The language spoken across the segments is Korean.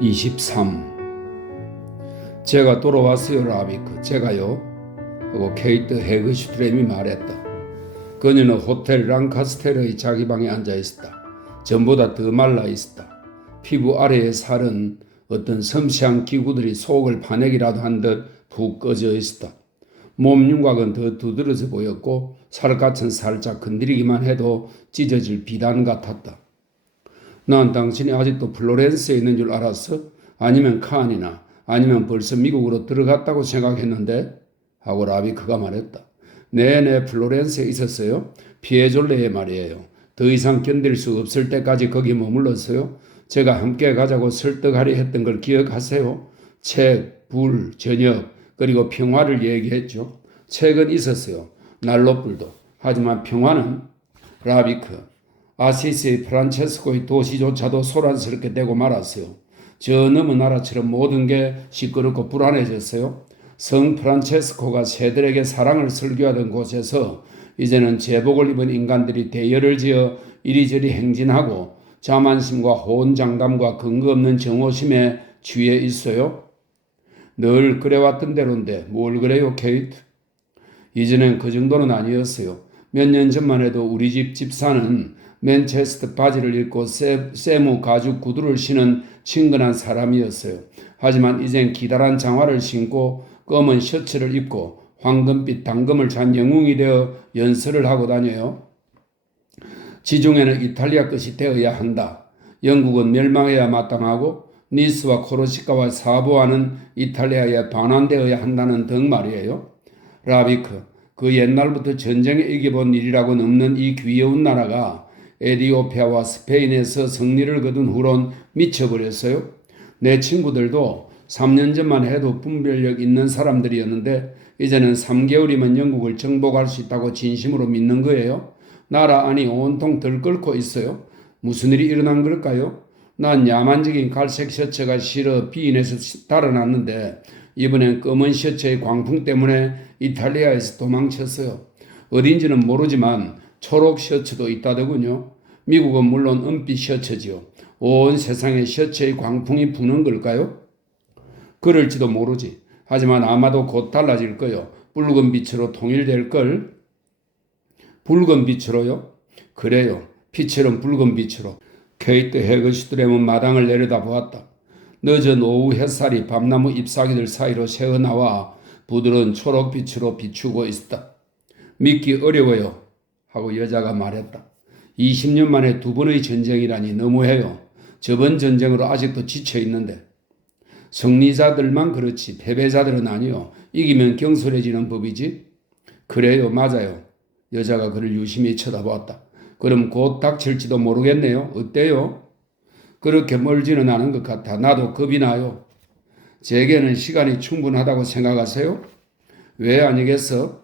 23. 제가 돌아왔어요, 라비크. 제가요? 하고 케이트 헤그슈트렘이 말했다. 그녀는 호텔 랑카스테르의 자기 방에 앉아 있었다. 전보다 더 말라 있었다. 피부 아래의 살은 어떤 섬세한 기구들이 속을 파내기라도 한 듯 푹 꺼져 있었다. 몸 윤곽은 더 두드러져 보였고 살갗은 살짝 건드리기만 해도 찢어질 비단 같았다. 난 당신이 아직도 플로렌스에 있는 줄 알았어? 아니면 칸이나 아니면 벌써 미국으로 들어갔다고 생각했는데? 하고 라비크가 말했다. 네네, 플로렌스에 있었어요. 피에졸레에 말이에요. 더 이상 견딜 수 없을 때까지 거기 머물렀어요. 제가 함께 가자고 설득하려 했던 걸 기억하세요? 책, 불, 저녁, 그리고 평화를 얘기했죠. 책은 있었어요. 난로불도. 하지만 평화는 라비크. 아시시의 프란체스코의 도시조차도 소란스럽게 되고 말았어요. 저 너머 나라처럼 모든 게 시끄럽고 불안해졌어요. 성 프란체스코가 새들에게 사랑을 설교하던 곳에서 이제는 제복을 입은 인간들이 대열을 지어 이리저리 행진하고 자만심과 호언장담과 근거 없는 정오심에 취해 있어요. 늘 그래왔던 대로인데 뭘 그래요, 케이트? 이전엔 그 정도는 아니었어요. 몇 년 전만 해도 우리 집 집사는 맨체스터 바지를 입고 세무 가죽 구두를 신은 친근한 사람이었어요. 하지만 이젠 기다란 장화를 신고 검은 셔츠를 입고 황금빛 당금을 잔 영웅이 되어 연설을 하고 다녀요. 지중해는 이탈리아 것이 되어야 한다. 영국은 멸망해야 마땅하고 니스와 코르시카와 사보아는 이탈리아에 반환되어야 한다는 등 말이에요. 라비크, 그 옛날부터 전쟁에 이겨본 일이라고는 없는 이 귀여운 나라가 에디오피아와 스페인에서 승리를 거둔 후론 미쳐버렸어요. 내 친구들도 3년 전만 해도 분별력 있는 사람들이었는데 이제는 3개월이면 영국을 정복할 수 있다고 진심으로 믿는 거예요. 나라 안이 온통 들끓고 있어요. 무슨 일이 일어난 걸까요? 난 야만적인 갈색 셔츠가 싫어 비인에서 달아났는데 이번엔 검은 셔츠의 광풍 때문에 이탈리아에서 도망쳤어요. 어딘지는 모르지만 초록 셔츠도 있다더군요. 미국은 물론 은빛 셔츠지요. 온 세상에 셔츠의 광풍이 부는 걸까요? 그럴지도 모르지. 하지만 아마도 곧 달라질 거요. 붉은 빛으로 통일될 걸. 붉은 빛으로요? 그래요. 빛처럼 붉은 빛으로. 케이트 헤그슈트렘은 마당을 내려다보았다. 늦은 오후 햇살이 밤나무 잎사귀들 사이로 새어나와 부드러운 초록빛으로 비추고 있었다. 믿기 어려워요. 하고 여자가 말했다. 20년 만에 두 번의 전쟁이라니 너무해요. 저번 전쟁으로 아직도 지쳐있는데. 승리자들만 그렇지 패배자들은 아니요. 이기면 경솔해지는 법이지. 그래요, 맞아요. 여자가 그를 유심히 쳐다보았다. 그럼 곧 닥칠지도 모르겠네요. 어때요? 그렇게 멀지는 않은 것 같아. 나도 겁이 나요. 제게는 시간이 충분하다고 생각하세요? 왜 아니겠어?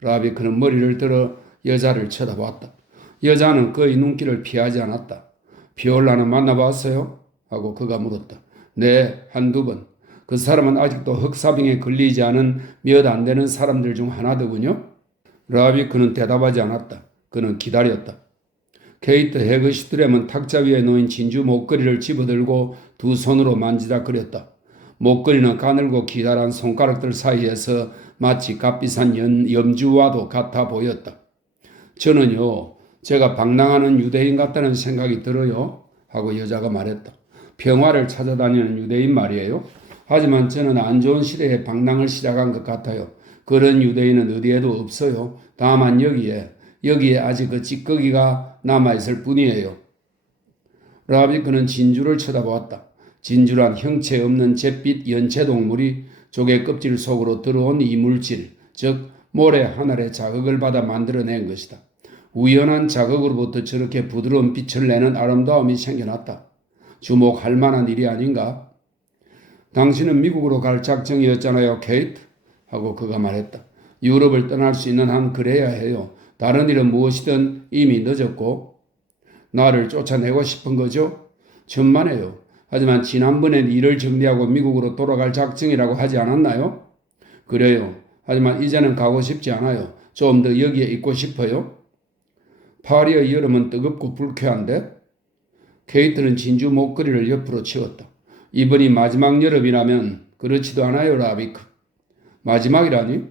라비크는 머리를 들어 여자를 쳐다보았다. 여자는 그의 눈길을 피하지 않았다. 비올라는 만나봤어요? 하고 그가 물었다. 네, 한두 번. 그 사람은 아직도 흑사병에 걸리지 않은 몇 안 되는 사람들 중 하나더군요. 라비크는 대답하지 않았다. 그는 기다렸다. 케이트 헤그슈트렘은 탁자 위에 놓인 진주 목걸이를 집어들고 두 손으로 만지작거렸다. 목걸이는 가늘고 기다란 손가락들 사이에서 마치 값비싼 염주와도 같아 보였다. 저는요, 제가 방랑하는 유대인 같다는 생각이 들어요. 하고 여자가 말했다. 평화를 찾아다니는 유대인 말이에요. 하지만 저는 안 좋은 시대에 방랑을 시작한 것 같아요. 그런 유대인은 어디에도 없어요. 다만 여기에 아직 그 찌꺼기가 남아있을 뿐이에요. 라비크는 진주를 쳐다보았다. 진주란 형체 없는 잿빛 연체동물이 조개 껍질 속으로 들어온 이물질, 즉 모래 하늘의 자극을 받아 만들어낸 것이다. 우연한 자극으로부터 저렇게 부드러운 빛을 내는 아름다움이 생겨났다. 주목할 만한 일이 아닌가? 당신은 미국으로 갈 작정이었잖아요, 케이트? 하고 그가 말했다. 유럽을 떠날 수 있는 한 그래야 해요. 다른 일은 무엇이든 이미 늦었고 나를 쫓아내고 싶은 거죠? 천만에요. 하지만 지난번엔 일을 정리하고 미국으로 돌아갈 작정이라고 하지 않았나요? 그래요. 하지만 이제는 가고 싶지 않아요. 좀 더 여기에 있고 싶어요. 파리의 여름은 뜨겁고 불쾌한데? 케이트는 진주 목걸이를 옆으로 치웠다. 이번이 마지막 여름이라면 그렇지도 않아요, 라비크. 마지막이라니?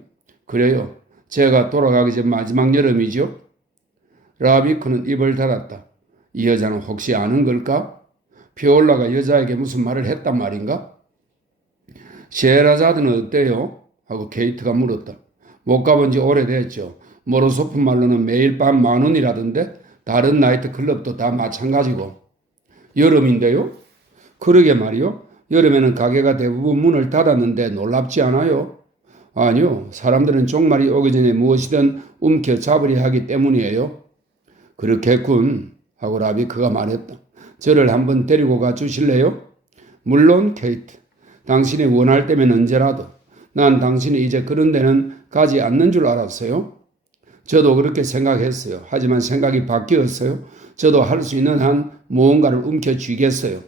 그래요. 제가 돌아가기 전 마지막 여름이죠. 라비크는 입을 닫았다. 이 여자는 혹시 아는 걸까? 피올라가 여자에게 무슨 말을 했단 말인가? 셰라자드는 어때요? 하고 케이트가 물었다. 못 가본 지 오래됐죠. 모로소프 말로는 매일 밤 10,000원이라던데 다른 나이트클럽도 다 마찬가지고. 여름인데요? 그러게 말이요. 여름에는 가게가 대부분 문을 닫았는데 놀랍지 않아요? 아니요. 사람들은 종말이 오기 전에 무엇이든 움켜잡으려 하기 때문이에요. 그렇겠군. 하고 라비크가 말했다. 저를 한번 데리고 가 주실래요? 물론 케이트. 당신이 원할 때면 언제라도. 난 당신이 이제 그런 데는 가지 않는 줄 알았어요. 저도 그렇게 생각했어요. 하지만 생각이 바뀌었어요. 저도 할 수 있는 한 무언가를 움켜쥐겠어요.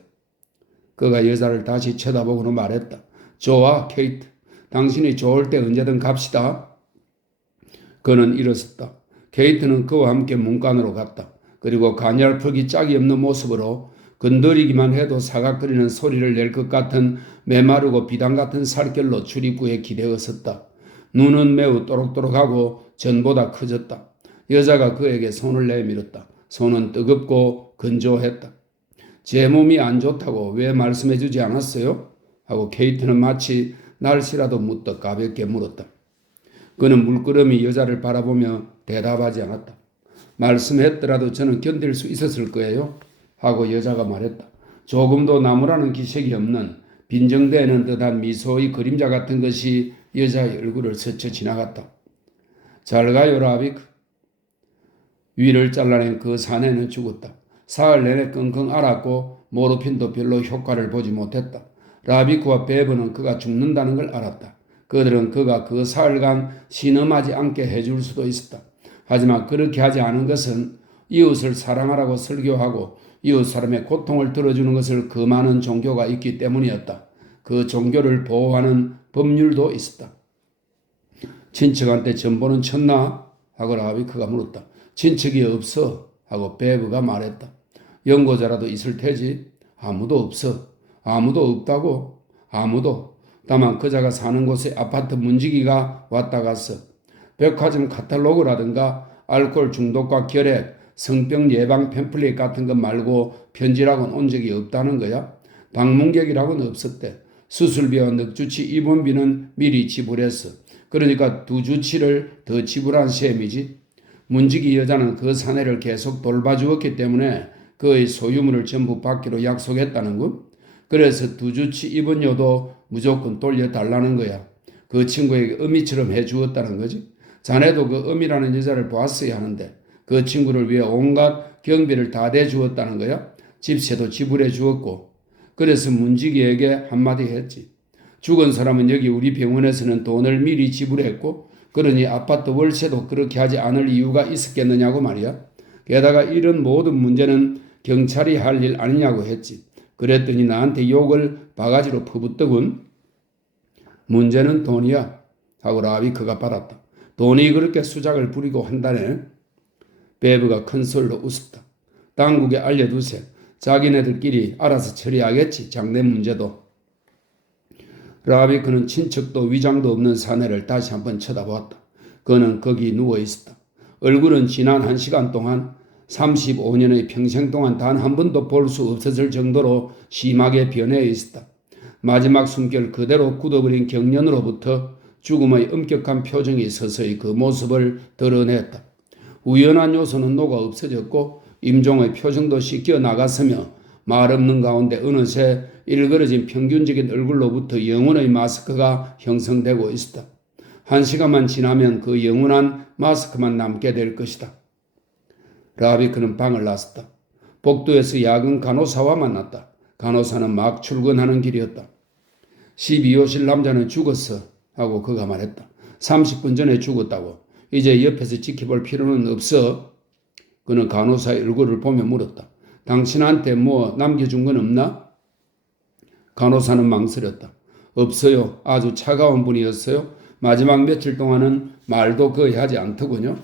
그가 여자를 다시 쳐다보고는 말했다. 좋아, 케이트. 당신이 좋을 때 언제든 갑시다. 그는 일어섰다. 케이트는 그와 함께 문간으로 갔다. 그리고 가냘프기 짝이 없는 모습으로 건드리기만 해도 사각거리는 소리를 낼 것 같은 메마르고 비단 같은 살결로 출입구에 기대어 섰다. 눈은 매우 또록또록하고 전보다 커졌다. 여자가 그에게 손을 내밀었다. 손은 뜨겁고 건조했다. 제 몸이 안 좋다고 왜 말씀해 주지 않았어요? 하고 케이트는 마치 날씨라도 묻듯 가볍게 물었다. 그는 물끄러미 여자를 바라보며 대답하지 않았다. 말씀했더라도 저는 견딜 수 있었을 거예요. 하고 여자가 말했다. 조금도 나무라는 기색이 없는 빈정대는 듯한 미소의 그림자 같은 것이 여자의 얼굴을 스쳐 지나갔다. 잘 가요, 라비크. 위를 잘라낸 그 사내는 죽었다. 사흘 내내 끙끙 앓았고 모르핀도 별로 효과를 보지 못했다. 라비크와 베브는 그가 죽는다는 걸 알았다. 그들은 그가 그 사흘간 신음하지 않게 해줄 수도 있었다. 하지만 그렇게 하지 않은 것은 이웃을 사랑하라고 설교하고 이웃 사람의 고통을 들어주는 것을 금하는 종교가 있기 때문이었다. 그 종교를 보호하는 법률도 있었다. 친척한테 전보는 쳤나? 하고 라비크가 물었다. 친척이 없어. 하고 베브가 말했다. 연고자라도 있을 테지. 아무도 없어. 아무도 없다고? 아무도. 다만 그자가 사는 곳에 아파트 문지기가 왔다 갔어. 백화점 카탈로그라든가 알코올 중독과 결핵, 성병 예방 팸플릿 같은 것 말고 편지라고는 온 적이 없다는 거야. 방문객이라고는 없었대. 수술비와 넉주치 입원비는 미리 지불했어. 그러니까 2주치를 더 지불한 셈이지. 문지기 여자는 그 사내를 계속 돌봐주었기 때문에 그의 소유물을 전부 받기로 약속했다는군. 그래서 2주치 입원료도 무조건 돌려달라는 거야. 그 친구에게 어미처럼 해주었다는 거지. 자네도 그 어미라는 여자를 보았어야 하는데 그 친구를 위해 온갖 경비를 다 대주었다는 거야. 집세도 지불해 주었고. 그래서 문지기에게 한마디 했지. 죽은 사람은 여기 우리 병원에서는 돈을 미리 지불했고 그러니 아파트 월세도 그렇게 하지 않을 이유가 있었겠느냐고 말이야. 게다가 이런 모든 문제는 경찰이 할 일 아니냐고 했지. 그랬더니 나한테 욕을 바가지로 퍼붓더군. 문제는 돈이야. 하고 라비크가 받았다. 돈이 그렇게 수작을 부리고 한다네. 베브가 큰 소리로 웃었다. 당국에 알려두세. 자기네들끼리 알아서 처리하겠지. 장래 문제도. 라비크는 친척도 위장도 없는 사내를 다시 한번 쳐다보았다. 그는 거기 누워 있었다. 얼굴은 지난 1시간 동안 35년의 평생 동안 단 한 번도 볼 수 없었을 정도로 심하게 변해 있었다. 마지막 숨결 그대로 굳어버린 경련으로부터 죽음의 엄격한 표정이 서서히 그 모습을 드러냈다. 우연한 요소는 녹아 없어졌고 임종의 표정도 씻겨 나갔으며 말 없는 가운데 어느새 일그러진 평균적인 얼굴로부터 영혼의 마스크가 형성되고 있었다. 1시간만 지나면 그 영원한 마스크만 남게 될 것이다. 라비크는 방을 나섰다. 복도에서 야근 간호사와 만났다. 간호사는 막 출근하는 길이었다. 12호실 남자는 죽었어 하고 그가 말했다. 30분 전에 죽었다고. 이제 옆에서 지켜볼 필요는 없어. 그는 간호사의 얼굴을 보며 물었다. 당신한테 뭐 남겨준 건 없나? 간호사는 망설였다. 없어요. 아주 차가운 분이었어요. 마지막 며칠 동안은 말도 거의 하지 않더군요.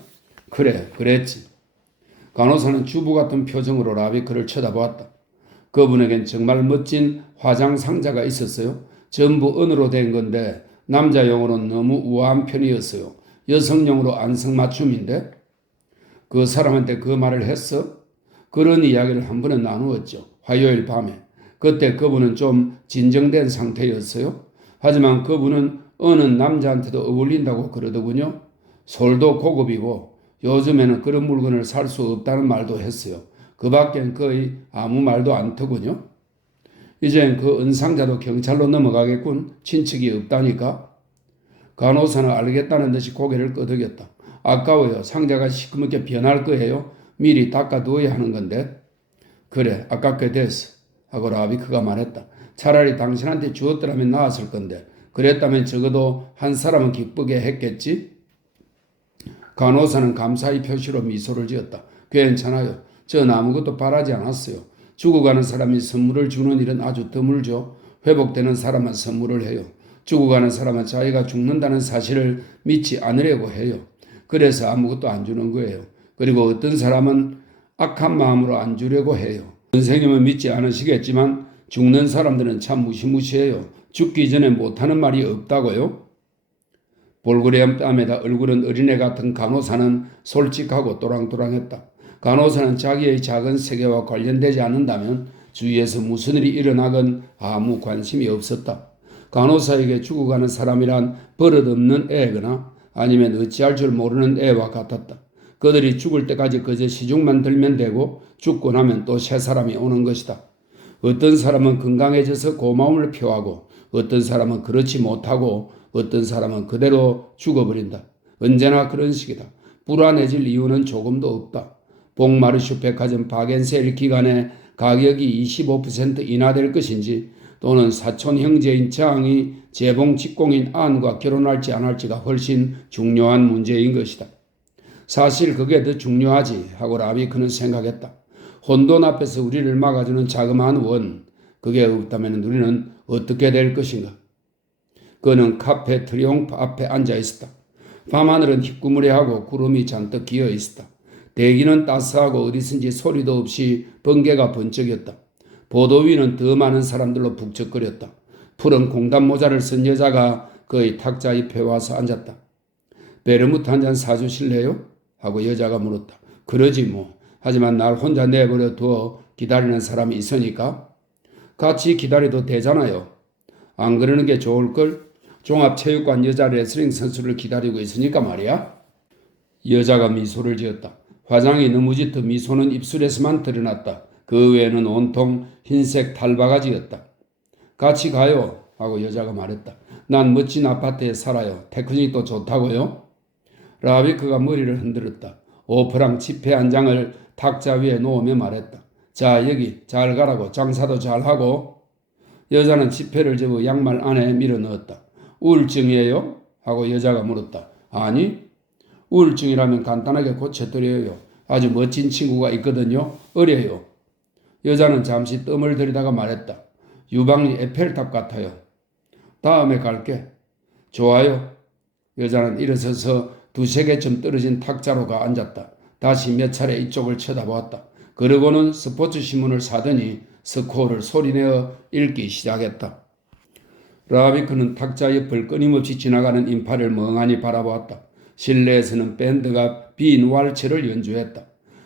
그래, 그랬지. 간호사는 주부 같은 표정으로 라비크를 쳐다보았다. 그분에겐 정말 멋진 화장 상자가 있었어요. 전부 은으로 된 건데 남자용으로는 너무 우아한 편이었어요. 여성용으로 안성맞춤인데 그 사람한테 그 말을 했어? 그런 이야기를 한 번은 나누었죠. 화요일 밤에. 그때 그분은 좀 진정된 상태였어요. 하지만 그분은 어느 남자한테도 어울린다고 그러더군요. 솔도 고급이고 요즘에는 그런 물건을 살 수 없다는 말도 했어요. 그 밖엔 거의 아무 말도 않더군요. 이젠 그 은상자도 경찰로 넘어가겠군. 친척이 없다니까. 간호사는 알겠다는 듯이 고개를 끄덕였다. 아까워요. 상자가 시커멓게 변할 거예요. 미리 닦아두어야 하는 건데. 그래, 아깝게 됐어. 하고 라비크가 말했다. 차라리 당신한테 주었더라면 나았을 건데. 그랬다면 적어도 한 사람은 기쁘게 했겠지? 간호사는 감사의 표시로 미소를 지었다. 괜찮아요. 전 아무것도 바라지 않았어요. 죽어가는 사람이 선물을 주는 일은 아주 드물죠. 회복되는 사람은 선물을 해요. 죽어가는 사람은 자기가 죽는다는 사실을 믿지 않으려고 해요. 그래서 아무것도 안 주는 거예요. 그리고 어떤 사람은 악한 마음으로 안 주려고 해요. 선생님은 믿지 않으시겠지만 죽는 사람들은 참 무시무시해요. 죽기 전에 못하는 말이 없다고요? 볼그레한 땀에다 얼굴은 어린애 같은 간호사는 솔직하고 또랑또랑했다. 간호사는 자기의 작은 세계와 관련되지 않는다면 주위에서 무슨 일이 일어나건 아무 관심이 없었다. 간호사에게 죽어가는 사람이란 버릇없는 애거나 아니면 어찌할 줄 모르는 애와 같았다. 그들이 죽을 때까지 그저 시중만 들면 되고 죽고 나면 또 새 사람이 오는 것이다. 어떤 사람은 건강해져서 고마움을 표하고 어떤 사람은 그렇지 못하고 어떤 사람은 그대로 죽어버린다. 언제나 그런 식이다. 불안해질 이유는 조금도 없다. 봉마르슈 백화점 바겐세일 기간에 가격이 25% 인하될 것인지 또는 사촌 형제인 장이 재봉 직공인 안과 결혼할지 안 할지가 훨씬 중요한 문제인 것이다. 사실 그게 더 중요하지 하고 라비크는 생각했다. 혼돈 앞에서 우리를 막아주는 자그마한 원, 그게 없다면 우리는 어떻게 될 것인가? 그는 카페 트리옹프 앞에 앉아 있었다. 밤하늘은 희꾸무레하고 구름이 잔뜩 기어 있었다. 대기는 따스하고 어디선지 소리도 없이 번개가 번쩍였다. 보도 위는 더 많은 사람들로 북적거렸다. 푸른 공단 모자를 쓴 여자가 그의 탁자 옆에 와서 앉았다. 베르무트 한 잔 사주실래요? 하고 여자가 물었다. 그러지 뭐. 하지만 날 혼자 내버려 두어 기다리는 사람이 있으니까 같이 기다려도 되잖아요. 안 그러는 게 좋을걸? 종합체육관 여자 레슬링 선수를 기다리고 있으니까 말이야. 여자가 미소를 지었다. 화장이 너무 짙어 미소는 입술에서만 드러났다. 그 외에는 온통 흰색 탈바가지였다. 같이 가요 하고 여자가 말했다. 난 멋진 아파트에 살아요. 테크닉도 좋다고요? 라비크가 머리를 흔들었다. 오프랑 지폐 한 장을 탁자 위에 놓으며 말했다. 자, 여기 잘 가라고. 장사도 잘하고. 여자는 지폐를 접어 양말 안에 밀어 넣었다. 우울증이에요? 하고 여자가 물었다. 아니, 우울증이라면 간단하게 고쳐드려요. 아주 멋진 친구가 있거든요. 어려요. 여자는 잠시 뜸을 들이다가 말했다. 유방리 에펠탑 같아요. 다음에 갈게. 좋아요. 여자는 일어서서 두세 개쯤 떨어진 탁자로 가 앉았다. 다시 몇 차례 이쪽을 쳐다보았다. 그러고는 스포츠 신문을 사더니 스코어를 소리내어 읽기 시작했다. 라비크는 탁자 옆을 끊임없이 지나가는 인파를 멍하니 바라보았다. 실내에서는 밴드가 빈 왈츠를 연주했다.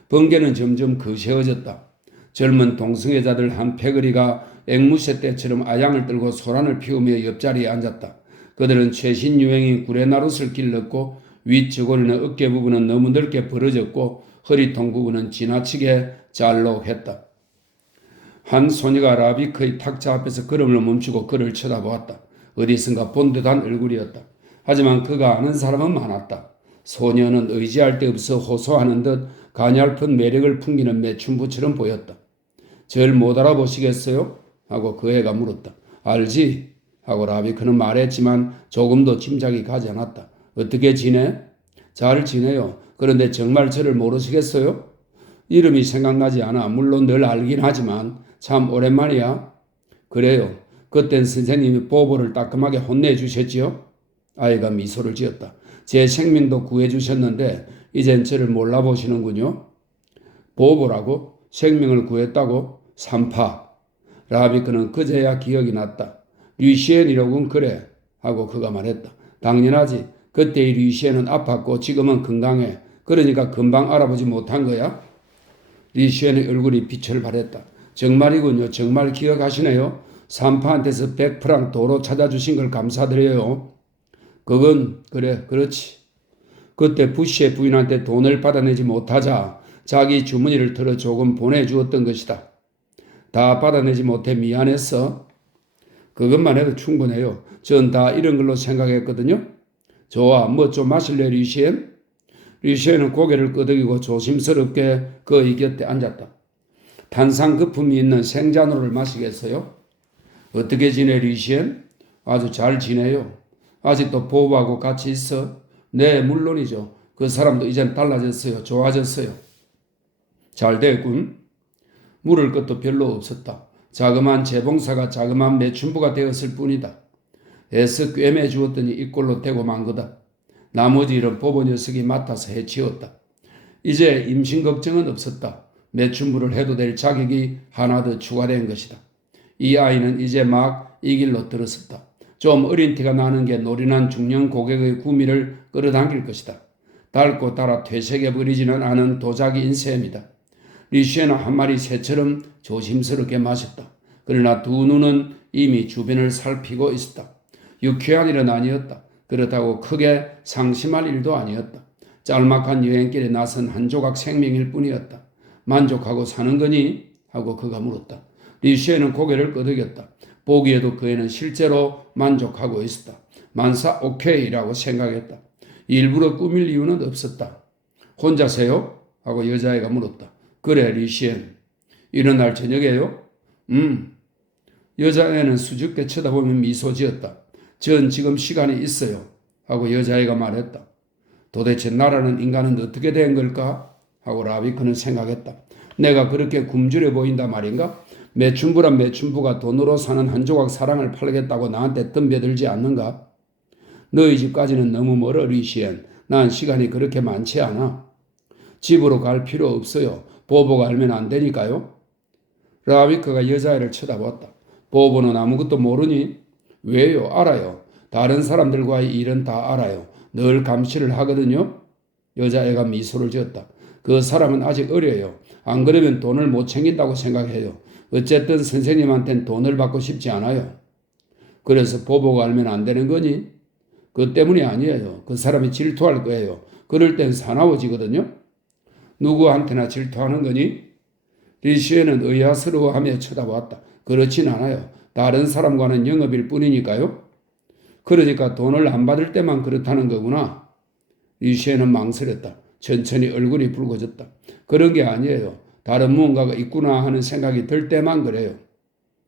번개는 점점 거세어졌다. 젊은 동성애자들 한 패거리가 앵무새 떼처럼 아양을 들고 소란을 피우며 옆자리에 앉았다. 그들은 최신 유행인 구레나룻을 길렀고 윗저고리는 어깨 부분은 너무 넓게 벌어졌고 허리통 부분은 지나치게 잘록했다. 한 소녀가 라비크의 탁자 앞에서 걸음을 멈추고 그를 쳐다보았다. 어디선가 본 듯한 얼굴이었다. 하지만 그가 아는 사람은 많았다. 소녀는 의지할 데 없어 호소하는 듯 가냘픈 매력을 풍기는 매춘부처럼 보였다. 절 못 알아보시겠어요? 하고 그 애가 물었다. 알지? 하고 라비크는 말했지만 조금도 짐작이 가지 않았다. 어떻게 지내? 잘 지내요. 그런데 정말 저를 모르시겠어요? 이름이 생각나지 않아. 물론 늘 알긴 하지만 참 오랜만이야. 그래요. 그땐 선생님이 보보를 따끔하게 혼내주셨지요? 아이가 미소를 지었다. 제 생명도 구해주셨는데 이젠 저를 몰라보시는군요. 보보라고? 생명을 구했다고? 산파. 라비크는 그제야 기억이 났다. 류시엔이로군 그래 하고 그가 말했다. 당연하지. 그때의 류시엔은 아팠고 지금은 건강해. 그러니까 금방 알아보지 못한 거야? 류시엔의 얼굴이 빛을 발했다. 정말이군요. 정말 기억하시네요. 산파한테서 100프랑 도로 찾아주신 걸 감사드려요. 그건 그래 그렇지. 그때 부시의 부인한테 돈을 받아내지 못하자 자기 주머니를 털어 조금 보내주었던 것이다. 다 받아내지 못해 미안했어. 그것만 해도 충분해요. 전 다 이런 걸로 생각했거든요. 좋아, 뭐 좀 마실래, 류시엔? 류시엔은 고개를 끄덕이고 조심스럽게 그의 곁에 앉았다. 탄산 거품이 있는 생잔호를 마시겠어요? 어떻게 지내, 류시엔? 아주 잘 지내요. 아직도 보부하고 같이 있어? 네, 물론이죠. 그 사람도 이젠 달라졌어요. 좋아졌어요. 잘 됐군. 물을 것도 별로 없었다. 자그마한 재봉사가 자그마한 매춘부가 되었을 뿐이다. 애써 꿰매 주었더니 이꼴로 되고 만 거다. 나머지 일은 보보 녀석이 맡아서 해치웠다. 이제 임신 걱정은 없었다. 매춘부를 해도 될 자격이 하나 더 추가된 것이다. 이 아이는 이제 막 이 길로 들었었다. 좀 어린 티가 나는 게 노련한 중년 고객의 구미를 끌어당길 것이다. 닳고 달아 퇴색해버리지는 않은 도자기인 셈이다. 리시에는 한 마리 새처럼 조심스럽게 마셨다. 그러나 두 눈은 이미 주변을 살피고 있었다. 유쾌한 일은 아니었다. 그렇다고 크게 상심할 일도 아니었다. 짤막한 여행길에 나선 한 조각 생명일 뿐이었다. 만족하고 사는 거니? 하고 그가 물었다. 리시에는 고개를 끄덕였다. 보기에도 그 애는 실제로 만족하고 있었다. 만사 오케이라고 생각했다. 일부러 꾸밀 이유는 없었다. 혼자세요? 하고 여자애가 물었다. 그래, 리시엔. 이런 날 저녁에요? 여자애는 수줍게 쳐다보며 미소 지었다. 전 지금 시간이 있어요. 하고 여자애가 말했다. 도대체 나라는 인간은 어떻게 된 걸까? 하고 라비크는 생각했다. 내가 그렇게 굶주려 보인다 말인가? 매춘부란 매춘부가 돈으로 사는 한 조각 사랑을 팔겠다고 나한테 덤벼들지 않는가? 너희 집까지는 너무 멀어, 리시엔. 난 시간이 그렇게 많지 않아. 집으로 갈 필요 없어요. 보보가 알면 안 되니까요. 라비크가 여자애를 쳐다봤다. 보보는 아무것도 모르니? 왜요? 알아요. 다른 사람들과의 일은 다 알아요. 늘 감시를 하거든요. 여자애가 미소를 지었다. 그 사람은 아직 어려요. 안 그러면 돈을 못 챙긴다고 생각해요. 어쨌든 선생님한텐 돈을 받고 싶지 않아요. 그래서 보보가 알면 안 되는 거니? 그 때문이 아니에요. 그 사람이 질투할 거예요. 그럴 땐 사나워지거든요. 누구한테나 질투하는 거니? 리시에는 의아스러워하며 쳐다봤다. 그렇진 않아요. 다른 사람과는 영업일 뿐이니까요. 그러니까 돈을 안 받을 때만 그렇다는 거구나. 리시에는 망설였다. 천천히 얼굴이 붉어졌다. 그런 게 아니에요. 다른 무언가가 있구나 하는 생각이 들 때만 그래요.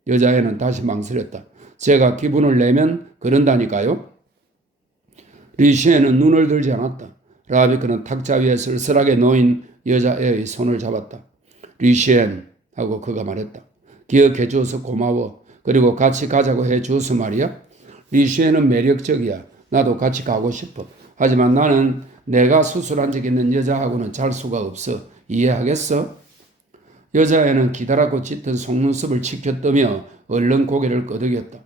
여자애는 다시 망설였다. 제가 기분을 내면 그런다니까요. 리시에는 눈을 들지 않았다. 라비크는 탁자 위에 쓸쓸하게 놓인 여자애의 손을 잡았다. 리시엔 하고 그가 말했다. 기억해 줘서 고마워. 그리고 같이 가자고 해 줘서 말이야. 리시엔은 매력적이야. 나도 같이 가고 싶어. 하지만 나는 내가 수술한 적 있는 여자하고는 잘 수가 없어. 이해하겠어? 여자애는 기다랗고 짙은 속눈썹을 치켜뜨며 얼른 고개를 끄덕였다.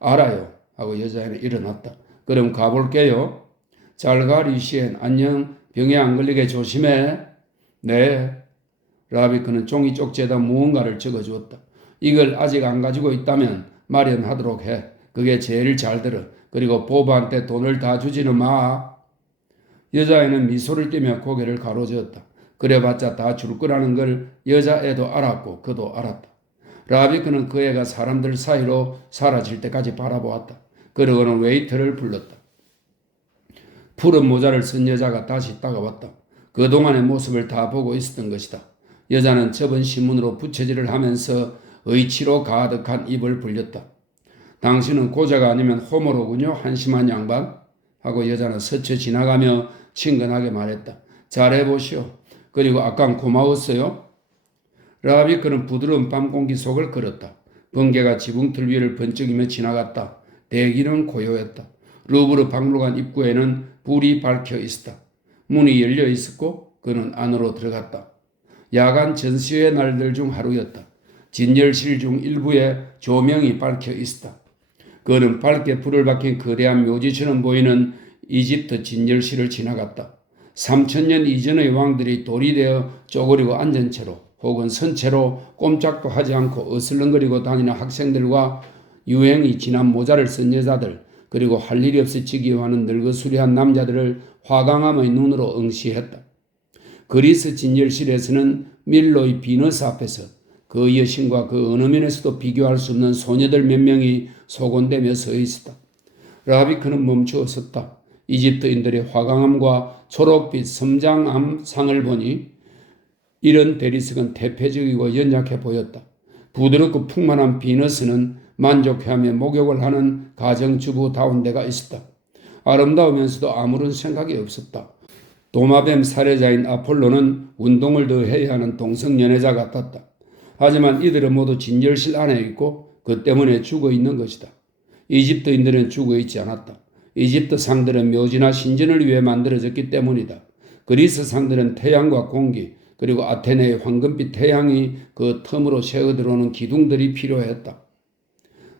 알아요. 하고 여자애는 일어났다. 그럼 가볼게요. 잘 가, 리시엔. 안녕. 병에 안 걸리게 조심해. 네. 라비크는 종이 쪽지에다 무언가를 적어주었다. 이걸 아직 안 가지고 있다면 마련하도록 해. 그게 제일 잘 들어. 그리고 보부한테 돈을 다 주지는 마. 여자애는 미소를 띠며 고개를 가로저었다. 그래봤자 다 줄 거라는 걸 여자애도 알았고 그도 알았다. 라비크는 그 애가 사람들 사이로 사라질 때까지 바라보았다. 그러고는 웨이터를 불렀다. 푸른 모자를 쓴 여자가 다시 다가왔다. 그동안의 모습을 다 보고 있었던 것이다. 여자는 접은 신문으로 부채질을 하면서 의치로 가득한 입을 불렸다. 당신은 고자가 아니면 호모로군요. 한심한 양반. 하고 여자는 스쳐 지나가며 친근하게 말했다. 잘해보시오. 그리고 아깐 고마웠어요. 라비크는 부드러운 밤 공기 속을 걸었다. 번개가 지붕틀 위를 번쩍이며 지나갔다. 대기는 고요했다. 루브르 박물관 입구에는 불이 밝혀 있었다. 문이 열려 있었고 그는 안으로 들어갔다. 야간 전시회 날들 중 하루였다. 진열실 중 일부에 조명이 밝혀 있었다. 그는 밝게 불을 밝힌 거대한 묘지처럼 보이는 이집트 진열실을 지나갔다. 3000년 이전의 왕들이 돌이 되어 쪼그리고 앉은 채로 혹은 선 채로 꼼짝도 하지 않고 어슬렁거리고 다니는 학생들과 유행이 지난 모자를 쓴 여자들, 그리고 할 일이 없이 지기워하는 늙어수리한 남자들을 화강함의 눈으로 응시했다. 그리스 진열실에서는 밀로의 비너스 앞에서 그 여신과 그 어느 면에서도 비교할 수 없는 소녀들 몇 명이 소곤대며 서 있었다. 라비크는 멈추어 섰다. 이집트인들의 화강함과 초록빛 섬장암상을 보니 이런 대리석은 태폐적이고 연약해 보였다. 부드럽고 풍만한 비너스는 만족해하며 목욕을 하는 가정주부다운 데가 있었다. 아름다우면서도 아무런 생각이 없었다. 도마뱀 살해자인 아폴로는 운동을 더 해야 하는 동성연애자 같았다. 하지만 이들은 모두 진열실 안에 있고 그 때문에 죽어 있는 것이다. 이집트인들은 죽어 있지 않았다. 이집트 상들은 묘지나 신전을 위해 만들어졌기 때문이다. 그리스 상들은 태양과 공기, 그리고 아테네의 황금빛 태양이 그 틈으로 새어들어오는 기둥들이 필요했다.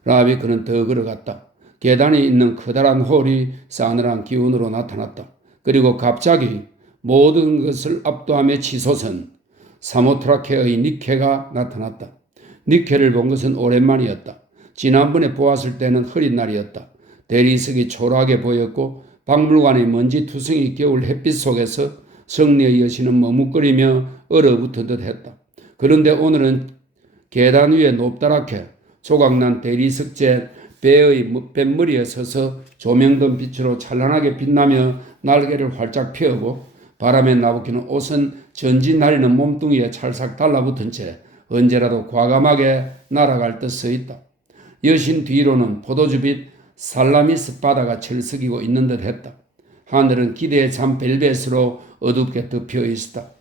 라비크는 더 걸어갔다. 계단에 있는 커다란 홀이 싸늘한 기운으로 나타났다. 그리고 갑자기 모든 것을 압도하며 치솟은 사모트라케의 니케가 나타났다. 니케를 본 것은 오랜만이었다. 지난번에 보았을 때는 흐린 날이었다. 대리석이 초라하게 보였고 박물관의 먼지 투성이 겨울 햇빛 속에서 승리의 여신은 머뭇거리며 얼어붙은 듯했다. 그런데 오늘은 계단 위에 높다랗게 조각난 대리석재 배의 뱃머리에 서서 조명등 빛으로 찬란하게 빛나며 날개를 활짝 펴고 바람에 나부끼는 옷은 전진 날리는 몸뚱이에 찰싹 달라붙은 채 언제라도 과감하게 날아갈 듯 서 있다. 여신 뒤로는 포도주빛 살라미스 바다가 철썩이고 있는 듯 했다. 하늘은 기대에 찬 벨벳으로 어둡게 덮여 있었다.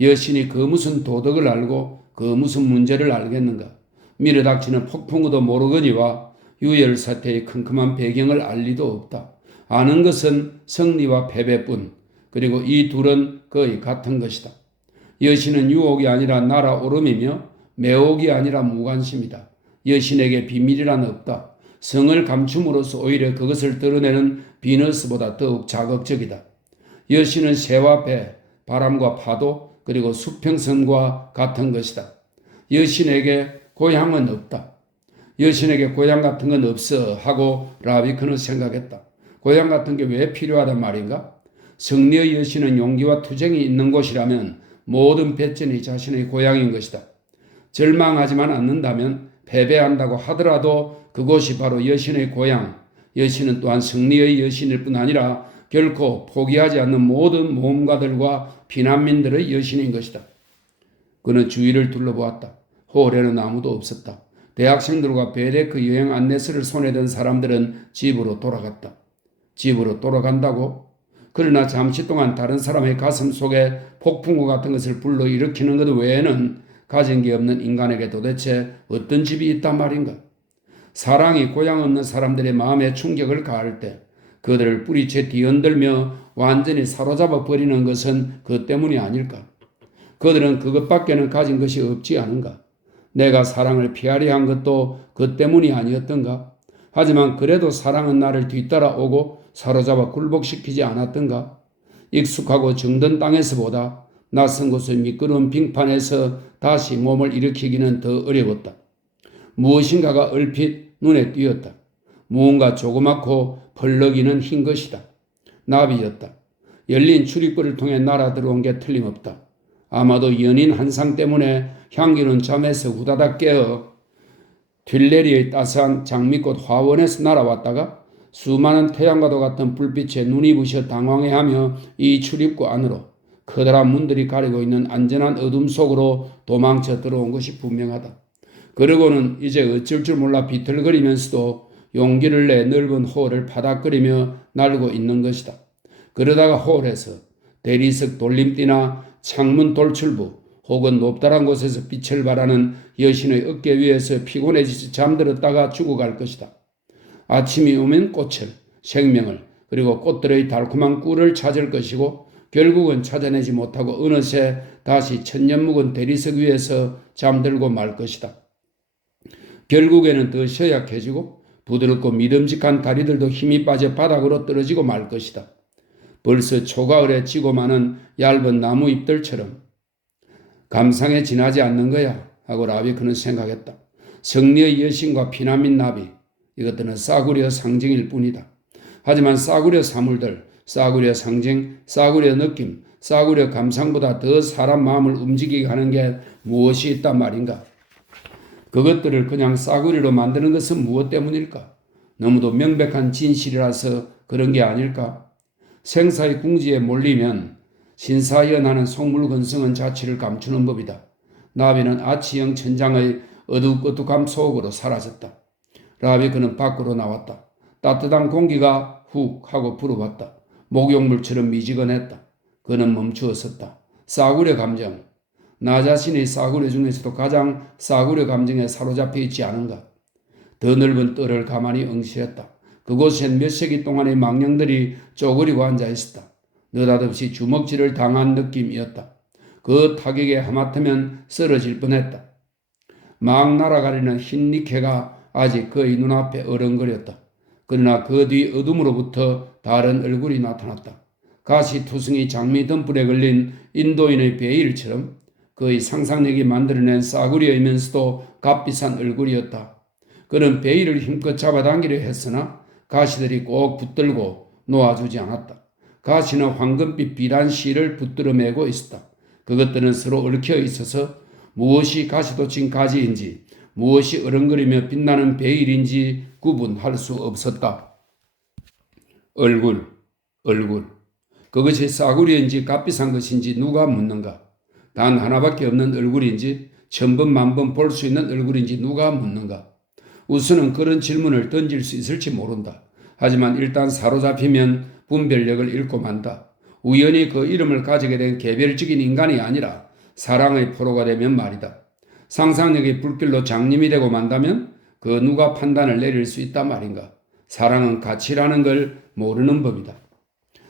여신이 그 무슨 도덕을 알고 그 무슨 문제를 알겠는가. 밀어닥치는 폭풍우도 모르거니와 유혈사태의 컴컴한 배경을 알 리도 없다. 아는 것은 승리와 패배뿐. 그리고 이 둘은 거의 같은 것이다. 여신은 유혹이 아니라 날아오름이며 매혹이 아니라 무관심이다. 여신에게 비밀이란 없다. 성을 감춤으로써 오히려 그것을 드러내는 비너스보다 더욱 자극적이다. 여신은 새와 배, 바람과 파도, 그리고 수평선과 같은 것이다. 여신에게 고향은 없다. 여신에게 고향 같은 건 없어 하고 라비크는 생각했다. 고향 같은 게 왜 필요하단 말인가? 승리의 여신은 용기와 투쟁이 있는 곳이라면 모든 배전이 자신의 고향인 것이다. 절망하지만 않는다면 패배한다고 하더라도 그곳이 바로 여신의 고향, 여신은 또한 승리의 여신일 뿐 아니라 결코 포기하지 않는 모든 모험가들과 피난민들의 여신인 것이다. 그는 주위를 둘러보았다. 홀에는 아무도 없었다. 대학생들과 베레크 여행 안내서를 손에 든 사람들은 집으로 돌아갔다. 집으로 돌아간다고? 그러나 잠시 동안 다른 사람의 가슴 속에 폭풍우 같은 것을 불러일으키는 것 외에는 가진 게 없는 인간에게 도대체 어떤 집이 있단 말인가? 사랑이 고향 없는 사람들의 마음에 충격을 가할 때 그들을 뿌리채 뒤흔들며 완전히 사로잡아 버리는 것은 그 때문이 아닐까? 그들은 그것밖에는 가진 것이 없지 않은가? 내가 사랑을 피하려 한 것도 그 때문이 아니었던가? 하지만 그래도 사랑은 나를 뒤따라오고 사로잡아 굴복시키지 않았던가? 익숙하고 정든 땅에서보다 낯선 곳의 미끄러운 빙판에서 다시 몸을 일으키기는 더 어려웠다. 무엇인가가 얼핏 눈에 띄었다. 무언가 조그맣고 펄럭이는 흰 것이다. 나비였다. 열린 출입구를 통해 날아 들어온 게 틀림없다. 아마도 연인 한상 때문에 향기는 잠에서 후다닥 깨어 튠레리의 따스한 장미꽃 화원에서 날아왔다가 수많은 태양과도 같은 불빛에 눈이 부셔 당황해하며 이 출입구 안으로 커다란 문들이 가리고 있는 안전한 어둠 속으로 도망쳐 들어온 것이 분명하다. 그러고는 이제 어쩔 줄 몰라 비틀거리면서도 용기를 내 넓은 홀을 파닥거리며 날고 있는 것이다. 그러다가 홀에서 대리석 돌림띠나 창문 돌출부 혹은 높다란 곳에서 빛을 발하는 여신의 어깨 위에서 피곤해지지 잠들었다가 죽어갈 것이다. 아침이 오면 꽃을, 생명을, 그리고 꽃들의 달콤한 꿀을 찾을 것이고 결국은 찾아내지 못하고 어느새 다시 천년 묵은 대리석 위에서 잠들고 말 것이다. 결국에는 더 쇠약해지고 부드럽고 믿음직한 다리들도 힘이 빠져 바닥으로 떨어지고 말 것이다. 벌써 초가을에 지고 마는 얇은 나무 잎들처럼 감상에 지나지 않는 거야 하고 라비크는 생각했다. 승리의 여신과 피난민 나비, 이것들은 싸구려 상징일 뿐이다. 하지만 싸구려 사물들, 싸구려 상징, 싸구려 느낌, 싸구려 감상보다 더 사람 마음을 움직이게 하는 게 무엇이 있단 말인가? 그것들을 그냥 싸구려로 만드는 것은 무엇 때문일까? 너무도 명백한 진실이라서 그런 게 아닐까? 생사의 궁지에 몰리면 신사연하는 속물건성은 자취를 감추는 법이다. 나비는 아치형 천장의 어둑어둑함 속으로 사라졌다. 라비크는 밖으로 나왔다. 따뜻한 공기가 훅 하고 불어왔다. 목욕물처럼 미지근했다. 그는 멈추어 섰다. 싸구려 감정. 나 자신이 싸구려 중에서도 가장 싸구려 감정에 사로잡혀 있지 않은가. 더 넓은 뜰을 가만히 응시했다. 그곳엔 몇 세기 동안의 망령들이 쪼그리고 앉아있었다. 느닷없이 주먹질을 당한 느낌이었다. 그 타격에 하마터면 쓰러질 뻔했다. 막 날아가려는 흰 니케가 아직 그의 눈앞에 어른거렸다. 그러나 그 뒤 어둠으로부터 다른 얼굴이 나타났다. 가시투성이 장미 등불에 걸린 인도인의 베일처럼 그의 상상력이 만들어낸 싸구려이면서도 값비싼 얼굴이었다. 그는 베일을 힘껏 잡아당기려 했으나 가시들이 꼭 붙들고 놓아주지 않았다. 가시는 황금빛 비단 실을 붙들어 매고 있었다. 그것들은 서로 얽혀 있어서 무엇이 가시돋친 가지인지 무엇이 어른거리며 빛나는 베일인지 구분할 수 없었다. 얼굴. 그것이 싸구려인지 값비싼 것인지 누가 묻는가? 단 하나밖에 없는 얼굴인지 천번 만번 볼 수 있는 얼굴인지 누가 묻는가? 우선은 그런 질문을 던질 수 있을지 모른다. 하지만 일단 사로잡히면 분별력을 잃고 만다. 우연히 그 이름을 가지게 된 개별적인 인간이 아니라 사랑의 포로가 되면 말이다. 상상력의 불길로 장님이 되고 만다면 그 누가 판단을 내릴 수 있단 말인가. 사랑은 가치라는 걸 모르는 법이다.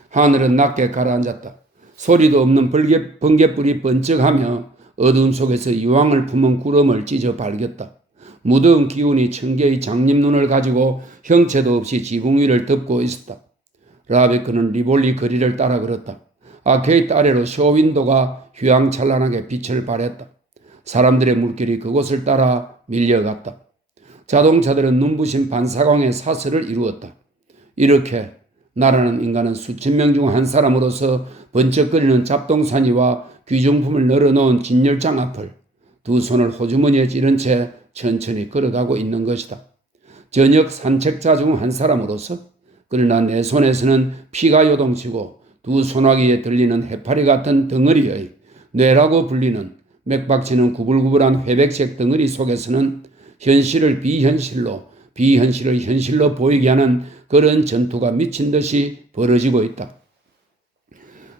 하늘은 낮게 가라앉았다. 소리도 없는 번개불이 번쩍하며 어두운 속에서 이왕을 품은 구름을 찢어 발겼다. 무더운 기운이 천개의 장님눈을 가지고 형체도 없이 지붕 위를 덮고 있었다. 라베크는 리볼리 거리를 따라 걸었다. 아케이드 아래로 쇼윈도가 휘황찬란하게 빛을 발했다. 사람들의 물결이 그곳을 따라 밀려갔다. 자동차들은 눈부신 반사광의 사슬을 이루었다. 이렇게 나라는 인간은 수천 명 중 한 사람으로서 번쩍거리는 잡동사니와 귀중품을 널어놓은 진열장 앞을 두 손을 호주머니에 찌른 채 천천히 걸어가고 있는 것이다. 저녁 산책자 중 한 사람으로서 그러나 내 손에서는 피가 요동치고 두 소나기에 들리는 해파리 같은 덩어리의 뇌라고 불리는 맥박치는 구불구불한 회백색 덩어리 속에서는 현실을 비현실로 비현실을 현실로 보이게 하는 그런 전투가 미친 듯이 벌어지고 있다.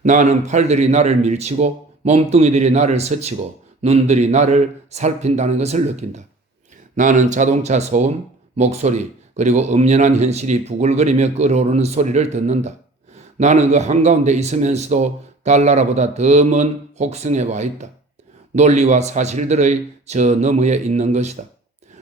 나는 팔들이 나를 밀치고 몸뚱이들이 나를 스치고 눈들이 나를 살핀다는 것을 느낀다. 나는 자동차 소음, 목소리 그리고 엄연한 현실이 부글거리며 끓어오르는 소리를 듣는다. 나는 그 한가운데 있으면서도 달나라보다 더 먼 혹성에 와 있다. 논리와 사실들의 저 너머에 있는 것이다.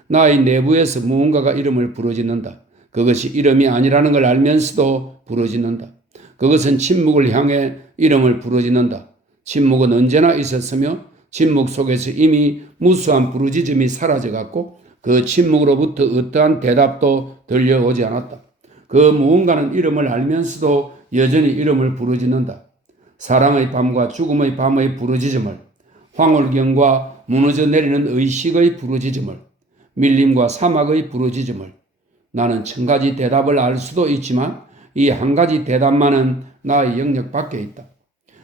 나의 내부에서 무언가가 이름을 부르짖는다. 그것이 이름이 아니라는 걸 알면서도 부르짖는다. 그것은 침묵을 향해 이름을 부르짖는다. 침묵은 언제나 있었으며 침묵 속에서 이미 무수한 부르짖음이 사라져갔고 그 침묵으로부터 어떠한 대답도 들려오지 않았다. 그 무언가는 이름을 알면서도 여전히 이름을 부르짖는다. 사랑의 밤과 죽음의 밤의 부르짖음을, 황홀경과 무너져 내리는 의식의 부르짖음을, 밀림과 사막의 부르짖음을. 나는 천 가지 대답을 알 수도 있지만 이 한 가지 대답만은 나의 영역 밖에 있다.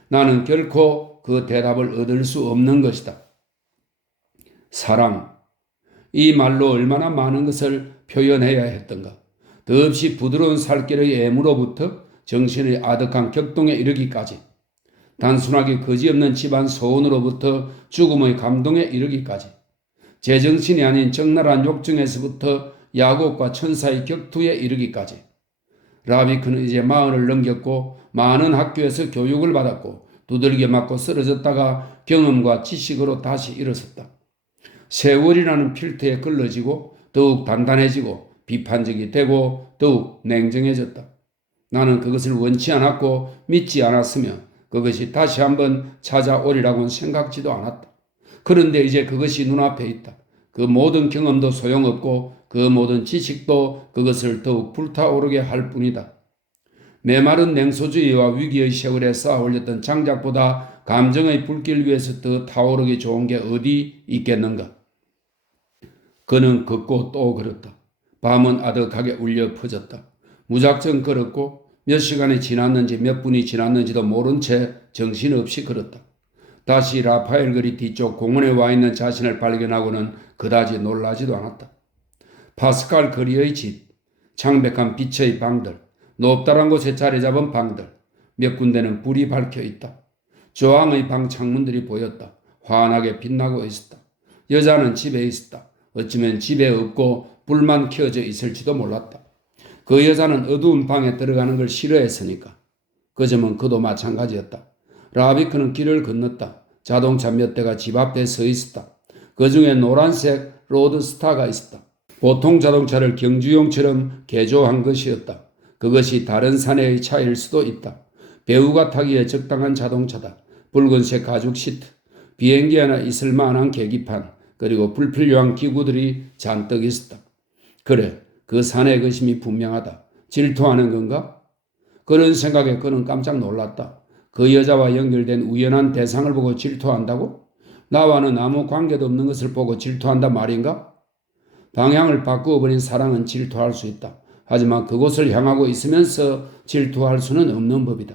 나는 결코 그 대답을 얻을 수 없는 것이다. 사랑. 이 말로 얼마나 많은 것을 표현해야 했던가. 더없이 부드러운 살결의 애무로부터 정신의 아득한 격동에 이르기까지, 단순하게 거지없는 집안 소원으로부터 죽음의 감동에 이르기까지, 제정신이 아닌 적나라한 욕정에서부터 야곱과 천사의 격투에 이르기까지. 라비크는 이제 40을 넘겼고 많은 학교에서 교육을 받았고 두들겨 맞고 쓰러졌다가 경험과 지식으로 다시 일어섰다. 세월이라는 필터에 걸러지고 더욱 단단해지고 비판적이 되고 더욱 냉정해졌다. 나는 그것을 원치 않았고 믿지 않았으며 그것이 다시 한번 찾아오리라고는 생각지도 않았다. 그런데 이제 그것이 눈앞에 있다. 그 모든 경험도 소용없고 그 모든 지식도 그것을 더욱 불타오르게 할 뿐이다. 메마른 냉소주의와 위기의 세월에 쌓아 올렸던 장작보다 감정의 불길 위에서 더 타오르기 좋은 게 어디 있겠는가? 그는 걷고 또 걸었다. 밤은 아득하게 울려 퍼졌다. 무작정 걸었고 몇 시간이 지났는지 몇 분이 지났는지도 모른 채 정신없이 걸었다. 다시 라파엘 거리 뒤쪽 공원에 와 있는 자신을 발견하고는 그다지 놀라지도 않았다. 파스칼 거리의 집, 창백한 빛의 방들, 높다란 곳에 자리 잡은 방들, 몇 군데는 불이 밝혀 있다. 조항의 방 창문들이 보였다. 환하게 빛나고 있었다. 여자는 집에 있었다. 어쩌면 집에 없고 불만 켜져 있을지도 몰랐다. 그 여자는 어두운 방에 들어가는 걸 싫어했으니까. 그 점은 그도 마찬가지였다. 라비크는 길을 건넜다. 자동차 몇 대가 집 앞에 서 있었다. 그 중에 노란색 로드스타가 있었다. 보통 자동차를 경주용처럼 개조한 것이었다. 그것이 다른 사내의 차일 수도 있다. 배우가 타기에 적당한 자동차다. 붉은색 가죽 시트, 비행기 하나 있을 만한 계기판, 그리고 불필요한 기구들이 잔뜩 있었다. 그래, 그 사내의 것임이 분명하다. 질투하는 건가? 그런 생각에 그는 깜짝 놀랐다. 그 여자와 연결된 우연한 대상을 보고 질투한다고? 나와는 아무 관계도 없는 것을 보고 질투한다 말인가? 방향을 바꾸어 버린 사랑은 질투할 수 있다. 하지만 그곳을 향하고 있으면서 질투할 수는 없는 법이다.